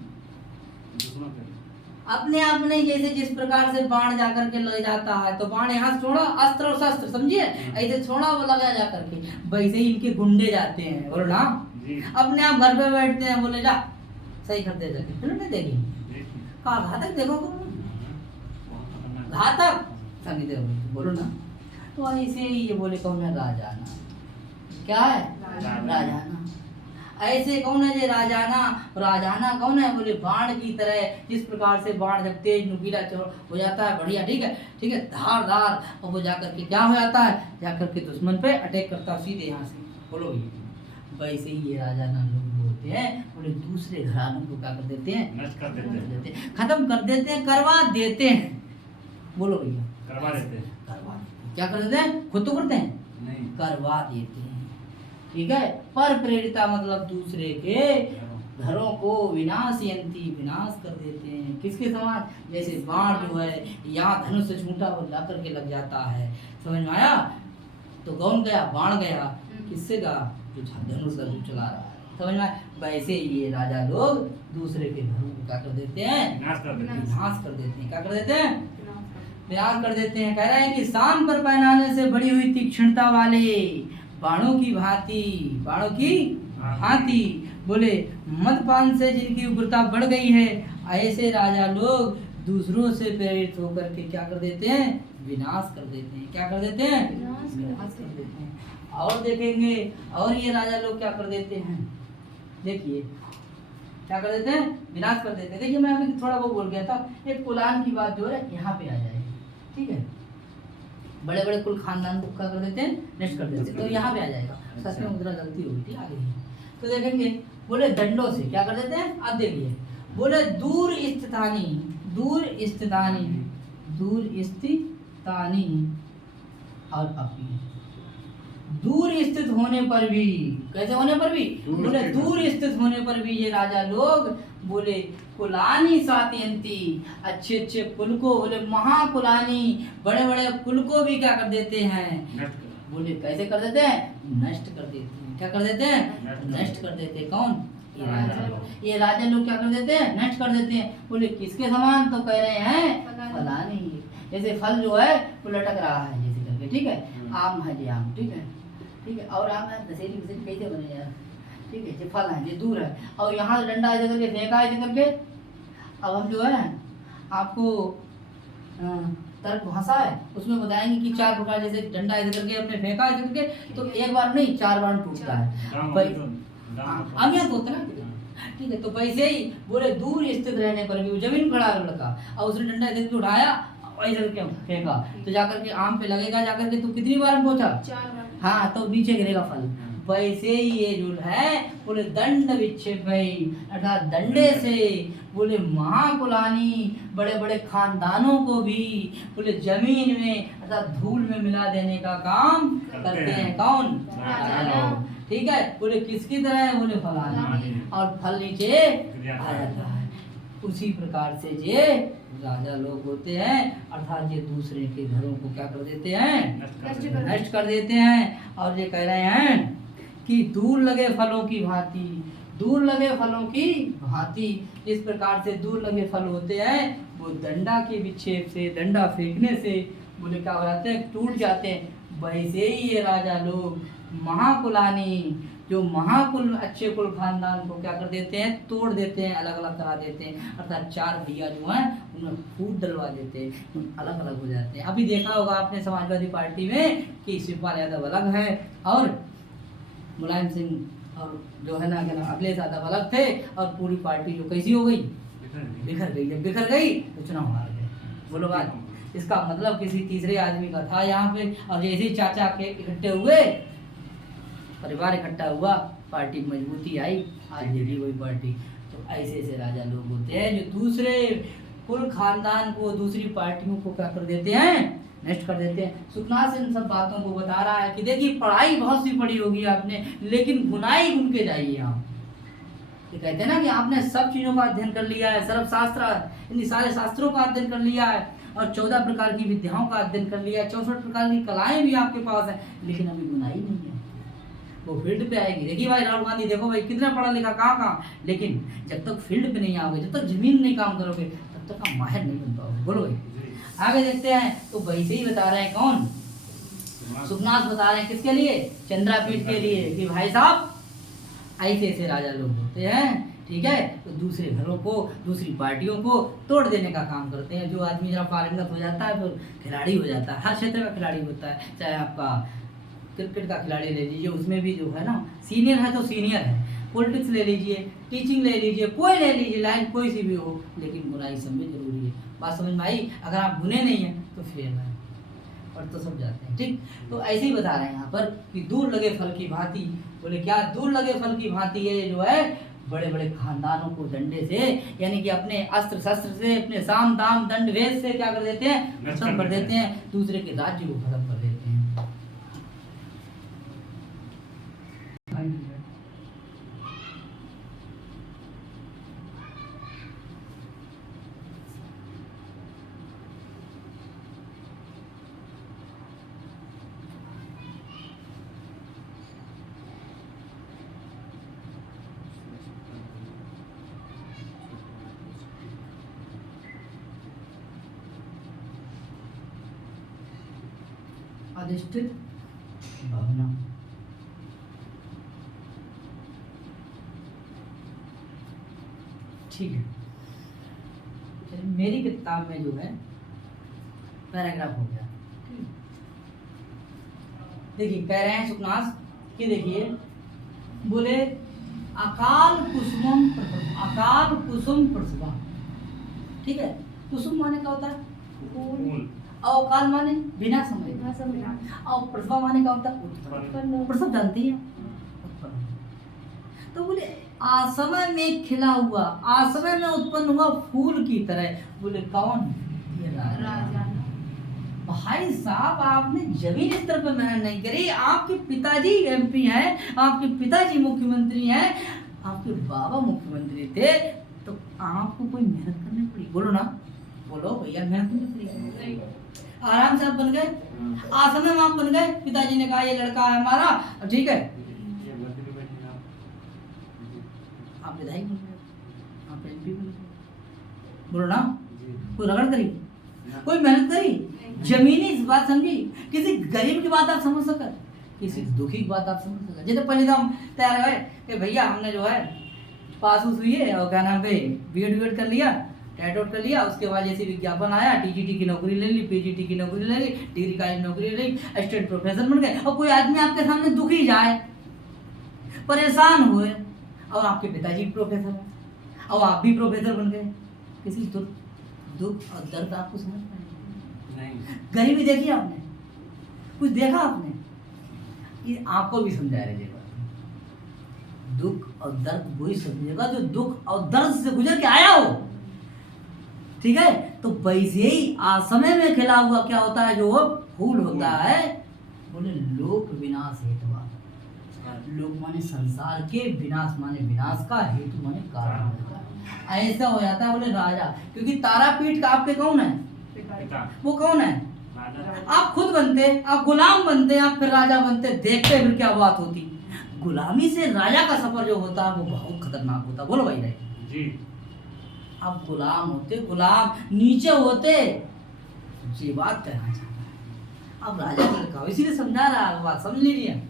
अपने आप नहीं। जैसे जिस प्रकार से बाण जाकर के ले जाता है, तो बाण यहाँ से छोड़ा, अस्त्र और शस्त्र, समझिए, ऐसे छोड़ा वो लगा जा करके, वैसे ही इनके गुंडे जाते हैं। बोलो ना, अपने आप घर पे बैठते हैं, बोले जा सही कर दे जाके, फिल्म नहीं देखी का घातक देखो, घातक समझ देखो, बोलो ना। तो ऐसे ही ये बोले कौन है? राजाना। क्या है? राजाना। ऐसे कौन है? ये राजाना। राजाना कौन है? बोले बाण की तरह। जिस प्रकार से बाण जब तेज नुकीला हो जाता है, बढ़िया, ठीक है, ठीक है, धारदार, और वो जाकर के क्या हो जाता है? जाकर के दुश्मन पे अटैक करता है सीधे यहाँ से। बोलो वैसे ही ये राजाना लोग देते हैं, बोले दूसरे घरानों को क्या कर देते हैं, नष्ट कर देते हैं, खत्म कर देते हैं, करवा देते हैं। बोलो भैया, करवा देते हैं, करवा देते हैं। क्या कर देते हैं, खुद तो करते हैं नहीं करवा देते हैं। ठीक है, पर प्रेरिता मतलब दूसरे के घरों को विनाशयंती विनाश कर देते हैं। किसके समान, जैसे बाण जो है यहाँ धनुष से छूटा वो ला करके लग जाता है, समझ में आया। तो कौन गया, बाण गया, किससे गया, जो धनुष का जो चला रहा है, समझ में आया। वैसे ये राजा लोग दूसरे के घरों को क्या कर देते हैं, विनाश कर देते हैं, विनाश कर देते हैं। क्या कर देते हैं, विनाश कर देते हैं। कह रहे हैं कि शान पर पहनाने से बड़ी हुई तीक्ष्णता वाले बाणों की भांति, बाणों की भांति, बोले मदपान से जिनकी उग्रता बढ़ गई है, ऐसे राजा लोग दूसरों से प्रेरित होकर के क्या कर देते हैं, विनाश कर देते हैं। क्या कर देते हैं, विनाश कर देते हैं। और देखेंगे, और ये राजा लोग क्या कर देते हैं, देखिए क्या कर देते हैं, विनाश कर देते हैं। देखिए मैं अभी थोड़ा वो बोल गया था, एक कुलान की बात जो है यहाँ पे आ जाएगी, ठीक है। बड़े बड़े कुल खानदान को क्या कर देते हैं, नष्ट कर देते हैं, तो यहाँ पे आ जाएगा। सच में मुद्रा गलती होगी थी आगे। तो देखेंगे, बोले दंडों से क्या कर देते हैं, अब देखिए, बोले दूर स्थितानी, दूर स्थितानी, दूर स्थितानी, और अपी दूर स्थित होने पर भी, कैसे होने पर भी, बोले दूर स्थित होने पर भी ये राजा लोग बोले कुलानी सात्यंती, अच्छे अच्छे कुल को, बोले महाकुलानी बड़े बड़े कुल को भी क्या कर देते हैं, बोले कैसे कर देते हैं, नष्ट कर देते हैं। क्या कर देते हैं, नष्ट कर देते हैं। कौन, ये राजा लोग। ये राजा लोग क्या कर देते हैं, नष्ट कर देते हैं। बोले किसके समान, तो कह रहे हैं फलानी, जैसे फल जो है वो लटक रहा है जैसे करके, ठीक है, आम है ये आम, ठीक है, ठीक है, और आम है दशहरी दशहरी कैसे बने यार, ठीक है, ये फल है ये दूर है, और यहाँ डंडा ऐसे करके फेंका ऐसे करके। अब हम जो है आपको तर्क भाषा है उसमें बताएंगे कि 4 प्रकार, जैसे डंडा ऐसे करके अपने फेंका ऐसे करके, तो एक बार नहीं 4 बार टूटता है। अमियत होता है ना, ठीक है। तो वैसे ही बोले दूर स्थित रहने पर भी, वो जमीन खड़ा है लड़का और उसने डंडा ऐसे करके उठाया ऐसे करके फेंका, तो जाकर के आम पे लगेगा, जाकर के तो कितनी बार पहुंचा, 4 बार, हाँ, तो नीचे गिरेगा फल। वैसे ही ये जो है बोले दंड विक्षेप अर्थात डंडे से बोले महाकुलानी बड़े बड़े खानदानों को भी बोले जमीन में अर्थात धूल में मिला देने का काम करते हैं। कौन, राजा लोग, ठीक है। बोले किसकी तरह है, बोले फलानी, और फल नीचे आ जाता है। उसी प्रकार से ये राजा लोग होते हैं, अर्थात ये दूसरे के घरों को क्या कर देते हैं, नष्ट कर देते हैं। और ये कह रहे हैं कि दूर लगे फलों की भांति, दूर लगे फलों की भांति, इस प्रकार से दूर लगे फल होते हैं वो डंडा के विक्षेप से, डंडा फेंकने से बोले क्या हो जाते हैं, टूट जाते हैं। वैसे ही ये राजा लोग महाकुलानी, जो महाकुल अच्छे कुल खानदान को क्या कर देते हैं, तोड़ देते हैं, अलग अलग करा देते हैं, अर्थात 4 भैया जो हैं उन्हें फूट डलवा देते हैं, अलग अलग हो जाते हैं। अभी देखा होगा आपने समाजवादी पार्टी में कि शिवपाल यादव अलग है और मुलायम सिंह और जो है ना अखिलेश यादव अलग थे, और पूरी पार्टी जो कैसी हो गई, बिखर गई। जब बिखर गई तो चुनाव हार गए। बोलो बात, इसका मतलब किसी तीसरे आदमी का था यहाँ पे, और जैसे ही चाचा के इकट्ठे हुए, परिवार इकट्ठा हुआ, पार्टी की मजबूती आई, आज देखिए वही पार्टी। तो ऐसे ऐसे राजा लोग होते हैं जो दूसरे कुल खानदान को, दूसरी पार्टियों को क्या कर देते हैं, नष्ट कर देते हैं। सुखनाथ इन सब बातों को बता रहा है कि देखिए पढ़ाई बहुत सी पढ़ी होगी आपने, लेकिन गुनाई गुन के जाइए आप। ये कहते हैं ना कि आपने सब चीज़ों का अध्ययन कर लिया है, सर्वशास्त्र इन सारे शास्त्रों का अध्ययन कर लिया है, और 14 प्रकार की विद्याओं का अध्ययन कर लिया है, 64 प्रकार की कलाएं भी आपके पास है, लेकिन अभी गुनाई नहीं है। वो फील्ड पे आएगी। देखिए भाई राहुल गांधी, देखो भाई कितना पढ़ा लिखा, कहाँ, लेकिन जब तक फील्ड पे नहीं आओगे, जब तक जमीन नहीं काम करोगे, तब तक आप माहिर नहीं बन पाओगे। बोलो भाई, आगे देखते हैं। तो वैसे ही बता रहे हैं कौन, सुखनाथ बता रहे हैं किसके लिए, चंद्रापीठ के लिए, कि भाई साहब ऐसे ऐसे राजा लोग होते हैं, ठीक है। तो दूसरे घरों को, दूसरी पार्टियों को तोड़ देने का काम करते हैं। जो आदमी जरा पारंगत हो जाता है फिर खिलाड़ी हो जाता है, हर क्षेत्र में खिलाड़ी होता है। चाहे आपका क्रिकेट का खिलाड़ी ले लीजिए, उसमें भी जो है ना सीनियर है तो सीनियर है, पॉलिटिक्स ले लीजिए, टीचिंग ले लीजिए, कोई ले लीजिए, लाइन कोई सी भी हो, लेकिन बुराई सब में जरूरी है। बात समझ में आई। अगर आप बुने नहीं हैं तो फेल है, और तो सब जाते हैं, ठीक। तो ऐसे ही बता रहे हैं यहाँ पर कि दूर लगे फल की भांति, बोले क्या, दूर लगे फल की भांति ये जो है बड़े बड़े खानदानों को डंडे से, यानी कि अपने अस्त्र शस्त्र से, अपने साम दाम दंड वेद से क्या कर देते हैं, खत्म कर देते हैं, दूसरे के राज्य को खत्म कर देते हैं। अधिष्ठित भावना, ठीक है। चलिए, मेरी किताब में जो है पैराग्राफ हो गया। देखिए कह रहे हैं सुखनाथ कि देखिए बोले अकाल कुसुम प्रसवा, ठीक है। कुसुम माने क्या होता है, फूल। और अकाल माने बिना समय, और प्रसवा माने क्या होता है, उत्पन्न। प्रसव जानती है, उत्पन्न। तो बोले आसमय में खिला हुआ, आसमय में उत्पन्न हुआ फूल की तरह। बोले कौन, ये राजा। भाई साहब आपने जमीन स्तर पर मेहनत नहीं करी, आपके पिताजी एमपी हैं, आपके पिताजी मुख्यमंत्री हैं, आपके बाबा मुख्यमंत्री थे, तो आपको कोई मेहनत करनी पड़ी? बोलो ना, बोलो भैया, मेहनत करनी पड़ी? आराम से आप बन गए, आसमय में आप बन गए, पिताजी ने कहा ये लड़का है हमारा, ठीक है, आप विधायक बन गए, आप एमपी बन गए। बोलो ना, कोई रगड़ करी, कोई मेहनत करी? जमीनी इस बात समझी, किसी गरीब की बात आप समझ सके, किसी दुखी की बात आप समझ सके। जैसे पहले तो हम तैयार हुए कि भैया हमने जो है पास उस हुई है और क्या नाम पे बीएड कर लिया, टेट आउट कर लिया, उसके बाद जैसे विज्ञापन आया टीजीटी की नौकरी ले ली, पीजीटी की नौकरी ले ली, डिग्री कॉलेज नौकरी ले ली, असिस्टेंट प्रोफेसर बन गए। और कोई आदमी आपके सामने दुखी जाए, परेशान हुए, और आपके पिताजी प्रोफेसर हैं और आप भी प्रोफेसर बन गए, किसी दुख और दर्द आपको समझ पाए? गरीबी देखी आपने, कुछ देखा आपने? ये आपको भी समझा रहे हैं, दुख और दर्द वही समझेगा जो दुख और दर्द से गुजर के आया हो, ठीक है। तो वैसे ही आसमय में खिला हुआ क्या होता है, जो फूल होता है। बोले लोक विनाश हेतुवा, लोक माने संसार के, विनाश माने विनाश का, हेतु माने कारण होता है। ऐसा हो जाता है बोले राजा, क्योंकि तारापीठ का आपके कौन है, वो कौन है? आप खुद बनते, आप गुलाम बनते, आप फिर राजा बनते, देखते फिर क्या बात होती। गुलामी से राजा का सफर जो होता है वो बहुत खतरनाक होता है। बोलो भाई जी, आप गुलाम होते, गुलाम नीचे होते, ये बात कहना चाहता है। अब राजा को लिखा, इसीलिए समझा रहा है, बात समझ लीजिए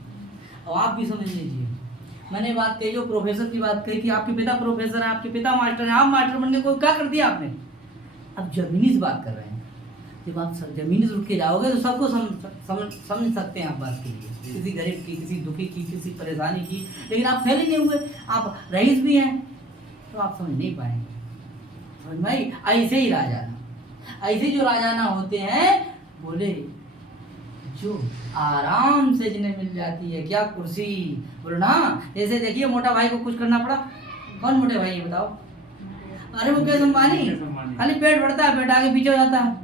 और आप भी समझ लीजिए। मैंने बात कही, जो प्रोफेसर की बात कही थी, आपके पिता प्रोफेसर है, आपके पिता मास्टर है, आप मास्टर बन के कोई क्या कर दिया आपने? अब जमीनी से बात कर रहे हैं, जब आप जमीनी से उठ के जाओगे तो सबको समझ सकते हैं आप बात के लिए, किसी गरीब की, किसी दुखी की, किसी परेशानी की। लेकिन आप फेल ही नहीं हुए, आप रईस भी हैं, तो आप समझ नहीं पाएंगे। समझ भाई, ऐसे ही राजाना, ऐसे जो राजाना होते हैं, बोले जो आराम से जिन्हें मिल जाती है क्या, कुर्सी। बोलो ना, जैसे देखिए मोटा भाई को कुछ करना पड़ा, कौन मोटे भाई है बताओ? अरे वो कैसे अंबानी, खाली पेट बढ़ता है, पेट आगे पीछे हो जाता है,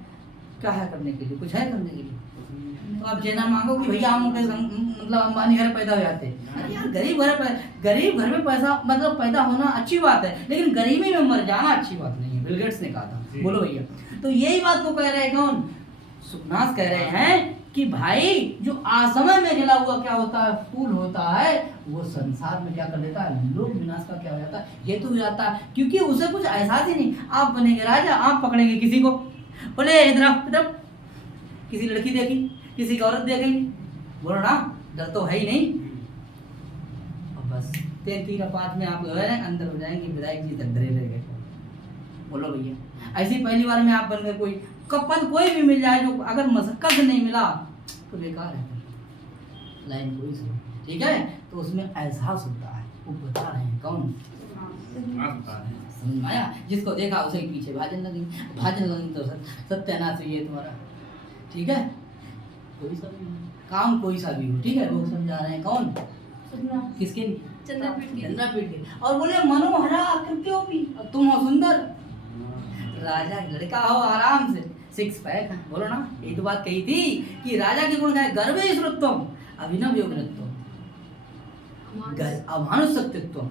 क्या है करने के लिए, कुछ है करने के लिए? तो आप जेना मांगो कि भैया हम मतलब अंबानी घर पैदा हो जाते। अरे यार, गरीब घर में पैसा मतलब पैदा होना अच्छी बात है, लेकिन गरीबी में मर जाना अच्छी बात नहीं है, बिल गेट्स ने कहा था। बोलो भैया, तो यही बात को कह रहे हैं कौन, सुखनाथ कह रहे हैं कि भाई जो आसमय में खिला हुआ क्या होता है, फूल होता है, वो संसार में क्या कर देता है, लोक विनाश का क्या हो जाता है, ये तो हो जाता है, क्योंकि उसे कुछ एहसास ही नहीं। आप बनेंगे राजा, आप पकड़ेंगे किसी को, बोले इधर किसी लड़की देखी, किसी की औरत देखेंगे, बोलो ना, डर तो है ही नहीं। और बस 3-3-5 में आप जो है अंदर हो जाएंगे, विधायक जी तक डरे रह गए। बोलो भैया, ऐसी पहली बार में आप बन गए, कोई पद कोई भी मिल जाए, जो अगर मशक्कत से नहीं मिला तो बेकार है, लाइन कोई सी, ठीक है। तो उसमें एहसास होता है, वो बता रहे हैं कौन, समझ में आया? जिसको देखा उसे पीछे भाजन लगी तो सत्यानाश हुई है तुम्हारा, ठीक है। कोई सा भी काम कोई सा भी हो, ठीक है, वो समझा रहे हैं कौन, किसके लिए, चंद्रपीठ की। चंद्रपीठ की। और बोले मनोहरा कृत्यो भी, तुम हो सुंदर, राजा लड़का हो आराम से, सिक्स पैक है, बोलो ना। यही तो बात कही थी कि राजा के गुण गाय, गर्वे श्रुत्वम अभिनव यौवनत्वम, अमानुष सत्यत्वम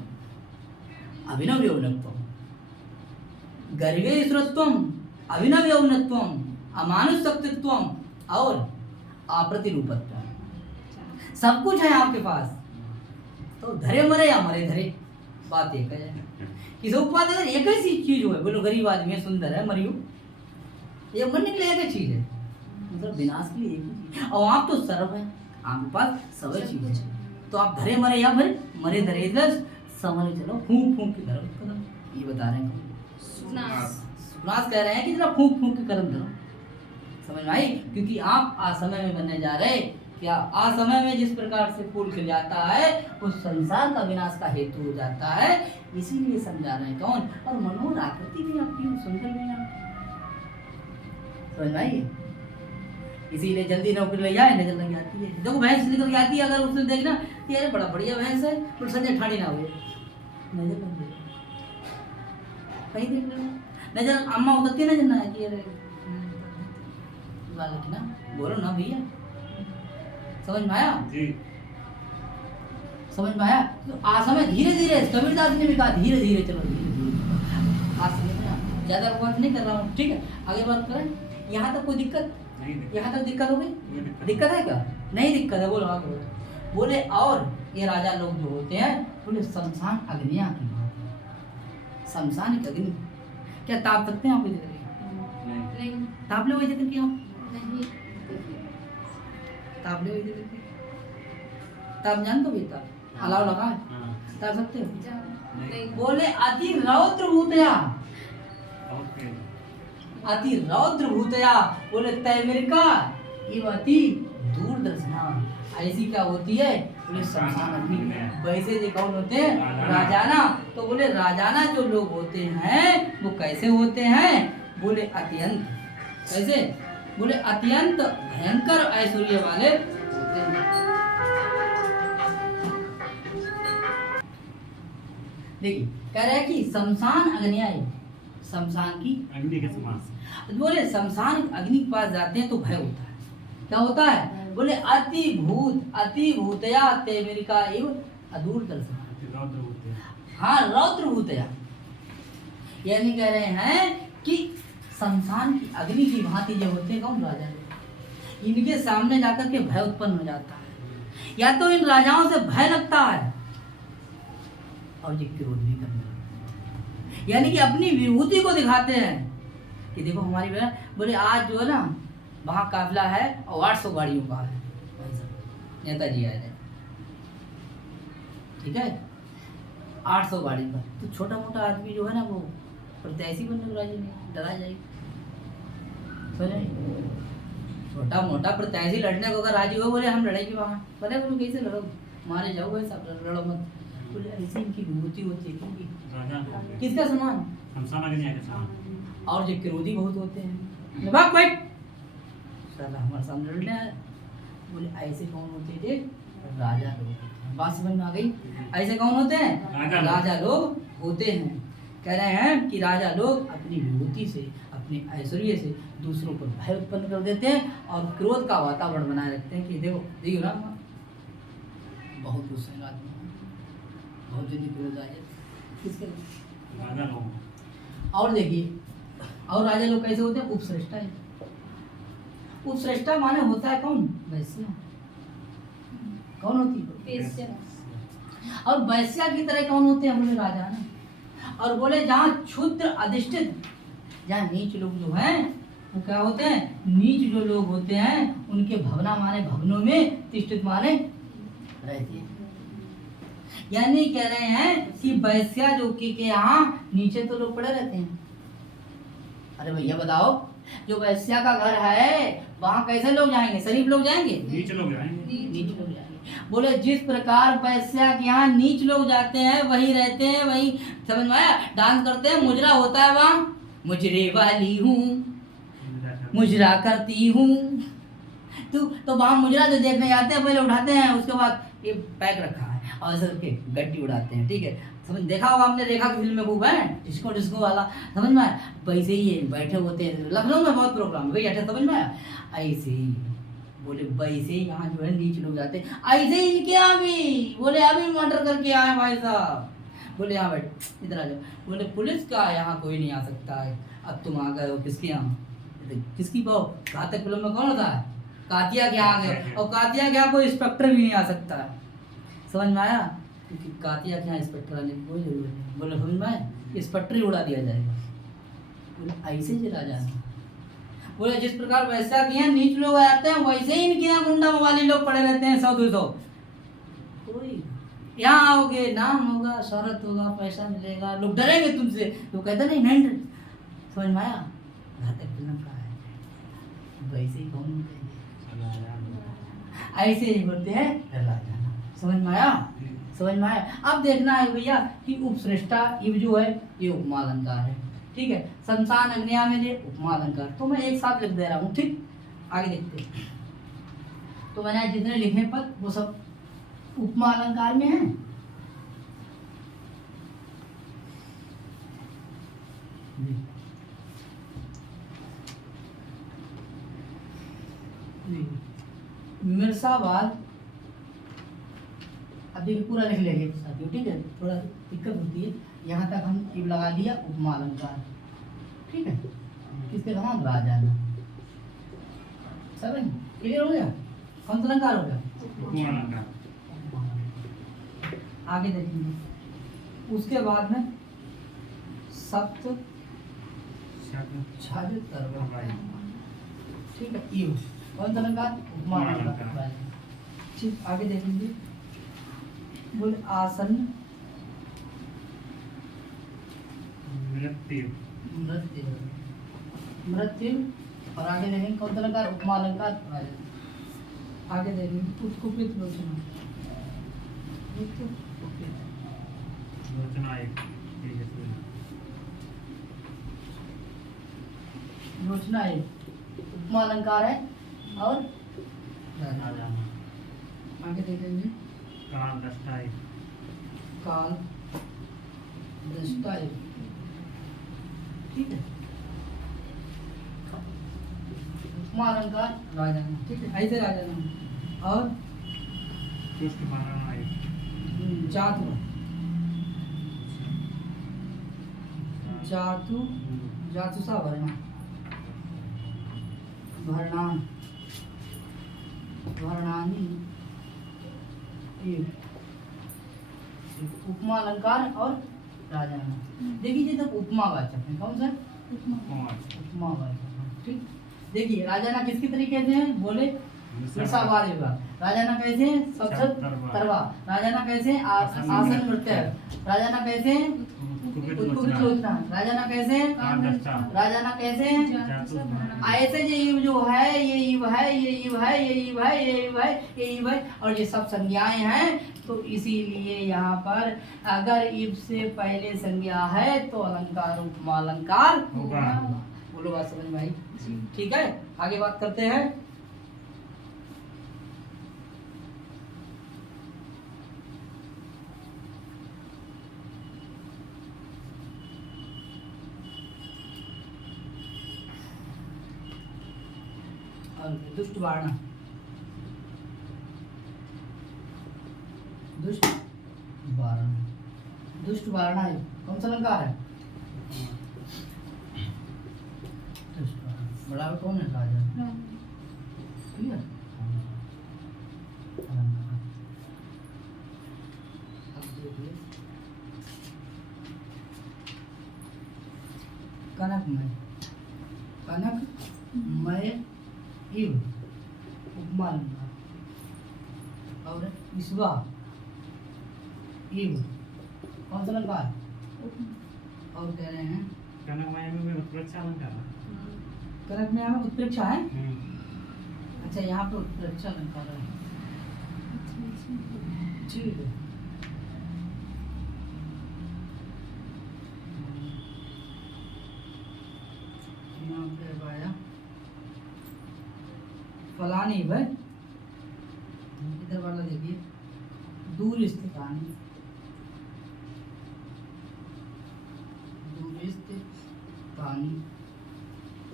अभिनव यौवनत्वम, गर्वे श्रुत्वम अभिनव यौवनत्वम अमानुष सत्यत्वम और अप्रतिरूपत्वम, सब कुछ है आपके पास। तो धरे मरे या मरे धरे, बात एक है। किसी उपवाद अगर एक ही चीज हो, बोलो गरीब आदमी है, सुंदर है, मरियो, ये मरने के लिए एक ही चीज है, मतलब विनाश के लिए एक ही चीज। और आप तो सर्व है, आपके पास सब चीज है। तो आप धरे मरे या भरे मरे धरे, इधर समझ चलो, फूंक फूंक के धरो कदम, ये बता रहे हैं। सुनास कह रहे हैं कि जरा फूंक फूंक के कदम धरो, समझ में आई? क्योंकि आप असमय में बनने जा रहे। क्या असमय में जिस प्रकार से फूल खिल जाता है, उस संसार का विनाश का हेतु हो जाता है, इसीलिए समझा रहे हैं। कौन? और मनोहर आकृति भी आपकी सुंदर भी आप, समझ में आई? इसीलिए जल्दी नौकरी ले जाए, नजर लग जाती है। देखो भैंस निकल के आती है, अगर उसने देखना कि अरे बड़ा बढ़िया भैंस है, तो संजय ठाड़ी ना हुए, नजर लग जाए, कहीं देख लो नजर, अम्मा उतरती है नजर ना कि अरे ना, बोलो ना भैया, समझ में आया? जी। समझ में आया? तो आसमय धीरे धीरे, कबीरदास ने भी कहा धीरे धीरे चलो, धीरे धीरे आसमय में ज्यादा बात नहीं कर रहा हूँ, ठीक है? आगे बात करें। यहाँ तक कोई दिक्कत? यहाँ तक दिक्कत हो गई? दिक्कत है क्या? नहीं दिक्कत है, बोलो आगे बोलो। बोले और ये राजा लोग जो होते हैं, बोले शमशान अग्नियाँ की बात है। शमशान की अग्नि क्या ताप सकते हैं आप? नहीं ताप ले वही जिक्र किया, नहीं ताप ले वही जिक्र किया, ताप जान तो भी ताप अलाव लगा है, ताप सकते हो? नहीं बोले अति रौद्र भूतया, अति रौद्र भूतया, बोले तैमरिका इव अति दूरदर्शना, ऐसी क्या होती है? बोले शमशान अग्नि। वैसे जो कौन होते हैं? राजाना। तो बोले राजाना जो लोग होते हैं वो कैसे होते हैं? बोले अत्यंत, कैसे? बोले अत्यंत भयंकर ऐश्वर्य वाले होते हैं। देखिए कह रहे हैं कि शमशान अग्नियाँ, शमशान की अग्नि के समान। बोले शमशान अग्नि के पास जाते हैं तो भय होता है। क्या होता है? बोले अति भूतया तेमेरिका एव अदूर दर्शन, हाँ रौद्र भूतया, यानी कह रहे हैं कि शमशान की अग्नि की भांति जो होते हैं कौन? राजा लोग, इनके सामने जाकर के भय उत्पन्न हो जाता है, या तो इन राजाओं से भय लगता है और ये क्रोध भी करने लगते हैं, यानी कि अपनी विभूति को दिखाते हैं कि देखो हमारी बहन। बोले आज जो है ना वहाँ काफिला है और 800 गाड़ियों का है, नेताजी आए थे, ठीक है, 800 गाड़ी पर। तो छोटा मोटा आदमी जो है ना वो प्रत्याशी बनने को राजी नहीं, डरा जाएगी, छोटा मोटा प्रत्याशी लड़ने को अगर राजी हो, बोले हम लड़ेंगे वहाँ, पता है कैसे लड़ो, मारे जाओ सब लड़ो मत। बोले ऐसी इनकी विभूति होती है क्योंकि किसका समान? और जो क्रोधी बहुत होते हैं, भाग बैठ साला हमारे सामने लड़ने आया। बोले ऐसे कौन होते थे? राजा लोग। बात समझ में आ गई? ऐसे कौन होते हैं? राजा लोग होते हैं। कह रहे हैं कि राजा लोग अपनी विभूति से, अपने ऐश्वर्य से दूसरों पर भय उत्पन्न कर देते हैं और क्रोध का वातावरण बनाए रखते हैं कि देखो देखिए ना बहुत गुस्से आदमी, बहुत जल्दी क्रोध आ जाए किसके? राजा लोग। और देखिए और राजा लोग कैसे होते हैं? उपश्रेष्ठा है। उपश्रेष्ठा माने होता है कौन? वैश्या। कौन होती है? और वैश्या की तरह कौन होते हैं? बोले राजा ना। और बोले जहाँ क्षुद्र अधिष्ठित, जहाँ नीच लोग जो हैं वो क्या होते हैं? नीच जो लोग होते हैं उनके भवना माने भवनों में, तिष्ठित माने रहती है। यानी कह रहे हैं कि वैश्या जो के यहाँ नीचे तो लोग पड़े रहते हैं। अरे भैया बताओ, जो वैश्या का घर है वहाँ कैसे लोग जाएंगे? शरीफ लोग जाएंगे? नीच लोग जाएंगे। नीच लोग जाएंगे। बोले जिस प्रकार वैश्या के यहाँ नीच लोग जाते हैं वही रहते हैं, वही समझ में आया? डांस करते हैं, मुजरा होता है वहाँ, मुजरे वाली हूँ, मुजरा करती हूँ। तो वहाँ मुजरा जो देखने जाते हैं पहले उठाते हैं, उसके बाद ये पैक रखा है, और ऐसे करके गड्डी उड़ाते हैं, ठीक है। समझ देखा होगा आपने, रेखा की फिल्म में खूब है डिस्को डिस्को वाला, समझ में आया। वैसे ही ये बैठे होते हैं लखनऊ में, बहुत प्रोग्राम वही बैठे, समझ में आया। ऐसे ही बोले वैसे ही यहाँ जो है नीच लोग जाते हैं, ऐसे ही इनके यहाँ भी बोले अभी मर्डर करके आए भाई साहब। बोले यहाँ बैठ इधर आ जाओ। बोले पुलिस का यहाँ कोई नहीं आ सकता है। अब तुम आ गए हो किसके यहाँ, किसकी बहु, घातक फिल्म में कौन होता है, कातिया के यहाँ आ गए, और कातिया के यहाँ कोई इंस्पेक्टर भी नहीं आ सकता है, समझ में आया। क्योंकि कातिया के यहाँ इंस्पेक्टर आने की कोई जरूरत नहीं। बोले समझ में आया, इंस्पेक्टर ही उड़ा दिया जाएगा। बोले ऐसे ही राजा है। बोले जिस प्रकार वैसा के यहाँ नीच लोग आते हैं, वैसे ही इनके यहाँ गुंडा मवाली लोग पड़े रहते हैं 100-200। कोई यहाँ आओगे, नाम होगा, शोहरत होगा, पैसा मिलेगा, लोग डरेंगे तुमसे, तो कहते नहीं नहीं डर। समझ में आया, घातक फिल्म का है। वैसे ही कौन होते हैं, ऐसे ही होते हैं राजा। समझ में आया, समझ में आया। अब देखना है भैया कि उपश्रेष्ठा इव जो है ये उपमा अलंकार है, ठीक है। संतान अग्निया में ये उपमा अलंकार, तो मैं एक साथ लिख दे रहा हूँ, ठीक। आगे देखते हैं। तो मैंने जितने लिखे पद वो सब उपमा अलंकार में है। मिर्साबाद, अब देखिए पूरा लिख लेंगे साथियों, ठीक है। थोड़ा दिक्कत होती है, यहाँ तक हम इब लगा लिया उपमा अलंकार, ठीक है। किसके नाम, राजा ने। सब क्लियर हो गया, कौन सा अलंकार हो गया, उपमा अलंकार। आगे देखेंगे। उसके बाद में सप्त छाज तरवा, ठीक है। इव कौन सा अलंकार, उपमा अलंकार, ठीक। आगे देखेंगे। बोले आसन मृत्यु, मृत्यु, मृत्यु, और आगे देखेंगे कौन सा अलंकार, उपमा अलंकार। आगे देखेंगे उत्कुपित लोचना, उत्कुपित लोचना एक, ठीक है। लोचना एक उपमा अलंकार है, और राजा, आगे देखेंगे काल दृष्टा एक, काल दृष्टा एक, ठीक है। उपमा अलंकार राजा, ठीक है। ऐसे राजा। और दुष्ट महाराणा एक, जातु, जातु, जातु सा वर्णा, वर्णान, वर्णानी, उपमा अलंकार और राजा। देखिए जब उपमा वाचक है, कौन सा उपमा वाचक, ठीक। देखिए राजा ना किसकी तरीके से है, बोले मिर्साबाद विभाग, राजा ना कैसे सबसे तरवा, राजा ना कैसे आसन नृत्य, राजा ना कैसे उत्कुपित लोचना, राजा ना कैसे, राजा ना कैसे, ऐसे ये इव जो है, ये इव है, ये इव है, ये इव है, ये इव है, ये इव है, और ये सब संज्ञाएं हैं। तो इसीलिए यहाँ पर अगर इव से पहले संज्ञा है तो अलंकार उपमा अलंकार होगा। बोलो बात समझ में आई, ठीक है। आगे बात करते हैं। दुष्ट वारणा, दुष्ट वारणा, दुष्ट वारणा है कौन सा अलंकार है, दुष्ट वारणा। बराबर कौन है, राजा, ठीक है। अब देखिए कनक में, कनक मय इव उपमा अलंकार, और ईश्वा इव कौन सा अलंकार, और कह रहे हैं कनक माया में उत्प्रेक्षा अलंकार, कनक में हमें उत्प्रेक्षा है। अच्छा यहाँ पे उत्प्रेक्षा अलंकार है, ठीक है। यहाँ पे आया फलानी भाई, इधर वाला देखिए दूर स्थितानि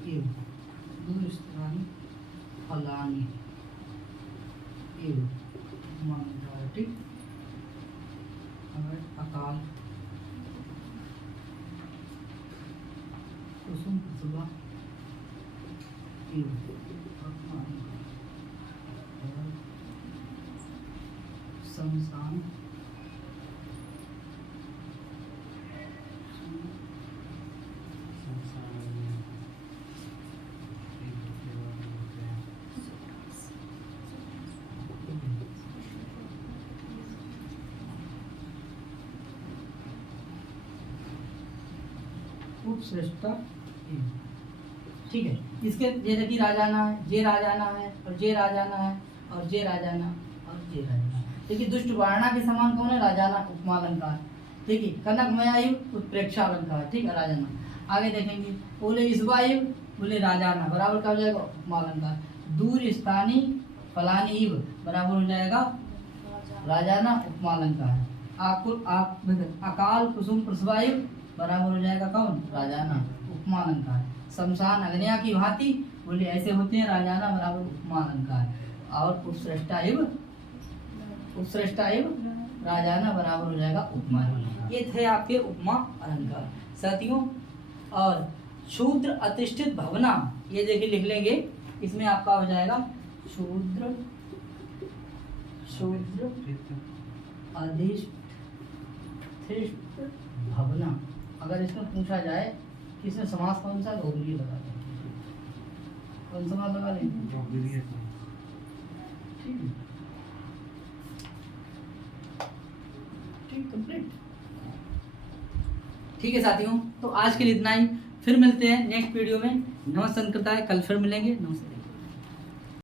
एव दूर स्थितानि फलानि एव उपमालंकार। ठीक, अगर अकाल कुसुम कुसुमा एव उपमालंकार और शमशान उपश्रेष्ठा एव। ठीक है, इसके जैसे कि राजाना है, जे राजाना है और जे राजाना है और जे राजाना और जे राजाना। देखिए दुष्ट वारणा के समान कौन है? राजाना उपमालंकार। ठीक है, कनकमयायु उत्प्रेक्षा अलंकार। ठीक है, राजाना। आगे देखेंगे, बोले इसवायु बोले राजाना बराबर क्या हो जाएगा? उपमालंकार। दूर स्थानी फलानी इव बराबर हो जाएगा राजाना उपमालंकार। अकाल कुसुम प्रसवायु बराबर हो जाएगा कौन? राजाना उपमालंकार। शमशान अग्निया की भांति बोले ऐसे होते हैं राजाना बराबर उपमालंकार। और उपश्रेष्ठा एव राजाना बराबर हो जाएगा उपमालंकार। ये थे आपके उपमा अलंकार साथियों। और शूद्र अतिष्ठित भवना, ये देखिए लिख लेंगे, इसमें आपका हो जाएगा शूद्र अधिष्ठित भवना। अगर इसमें पूछा जाए कि इसमें समास कौन सा, तो ये लगा देंगे। कौन समास लगा लेंगे? ठीक, कंप्लीट। ठीक है साथियों, तो आज के लिए इतना ही। फिर मिलते हैं नेक्स्ट वीडियो में। नमस्कार, कल फिर मिलेंगे। नमस्ते।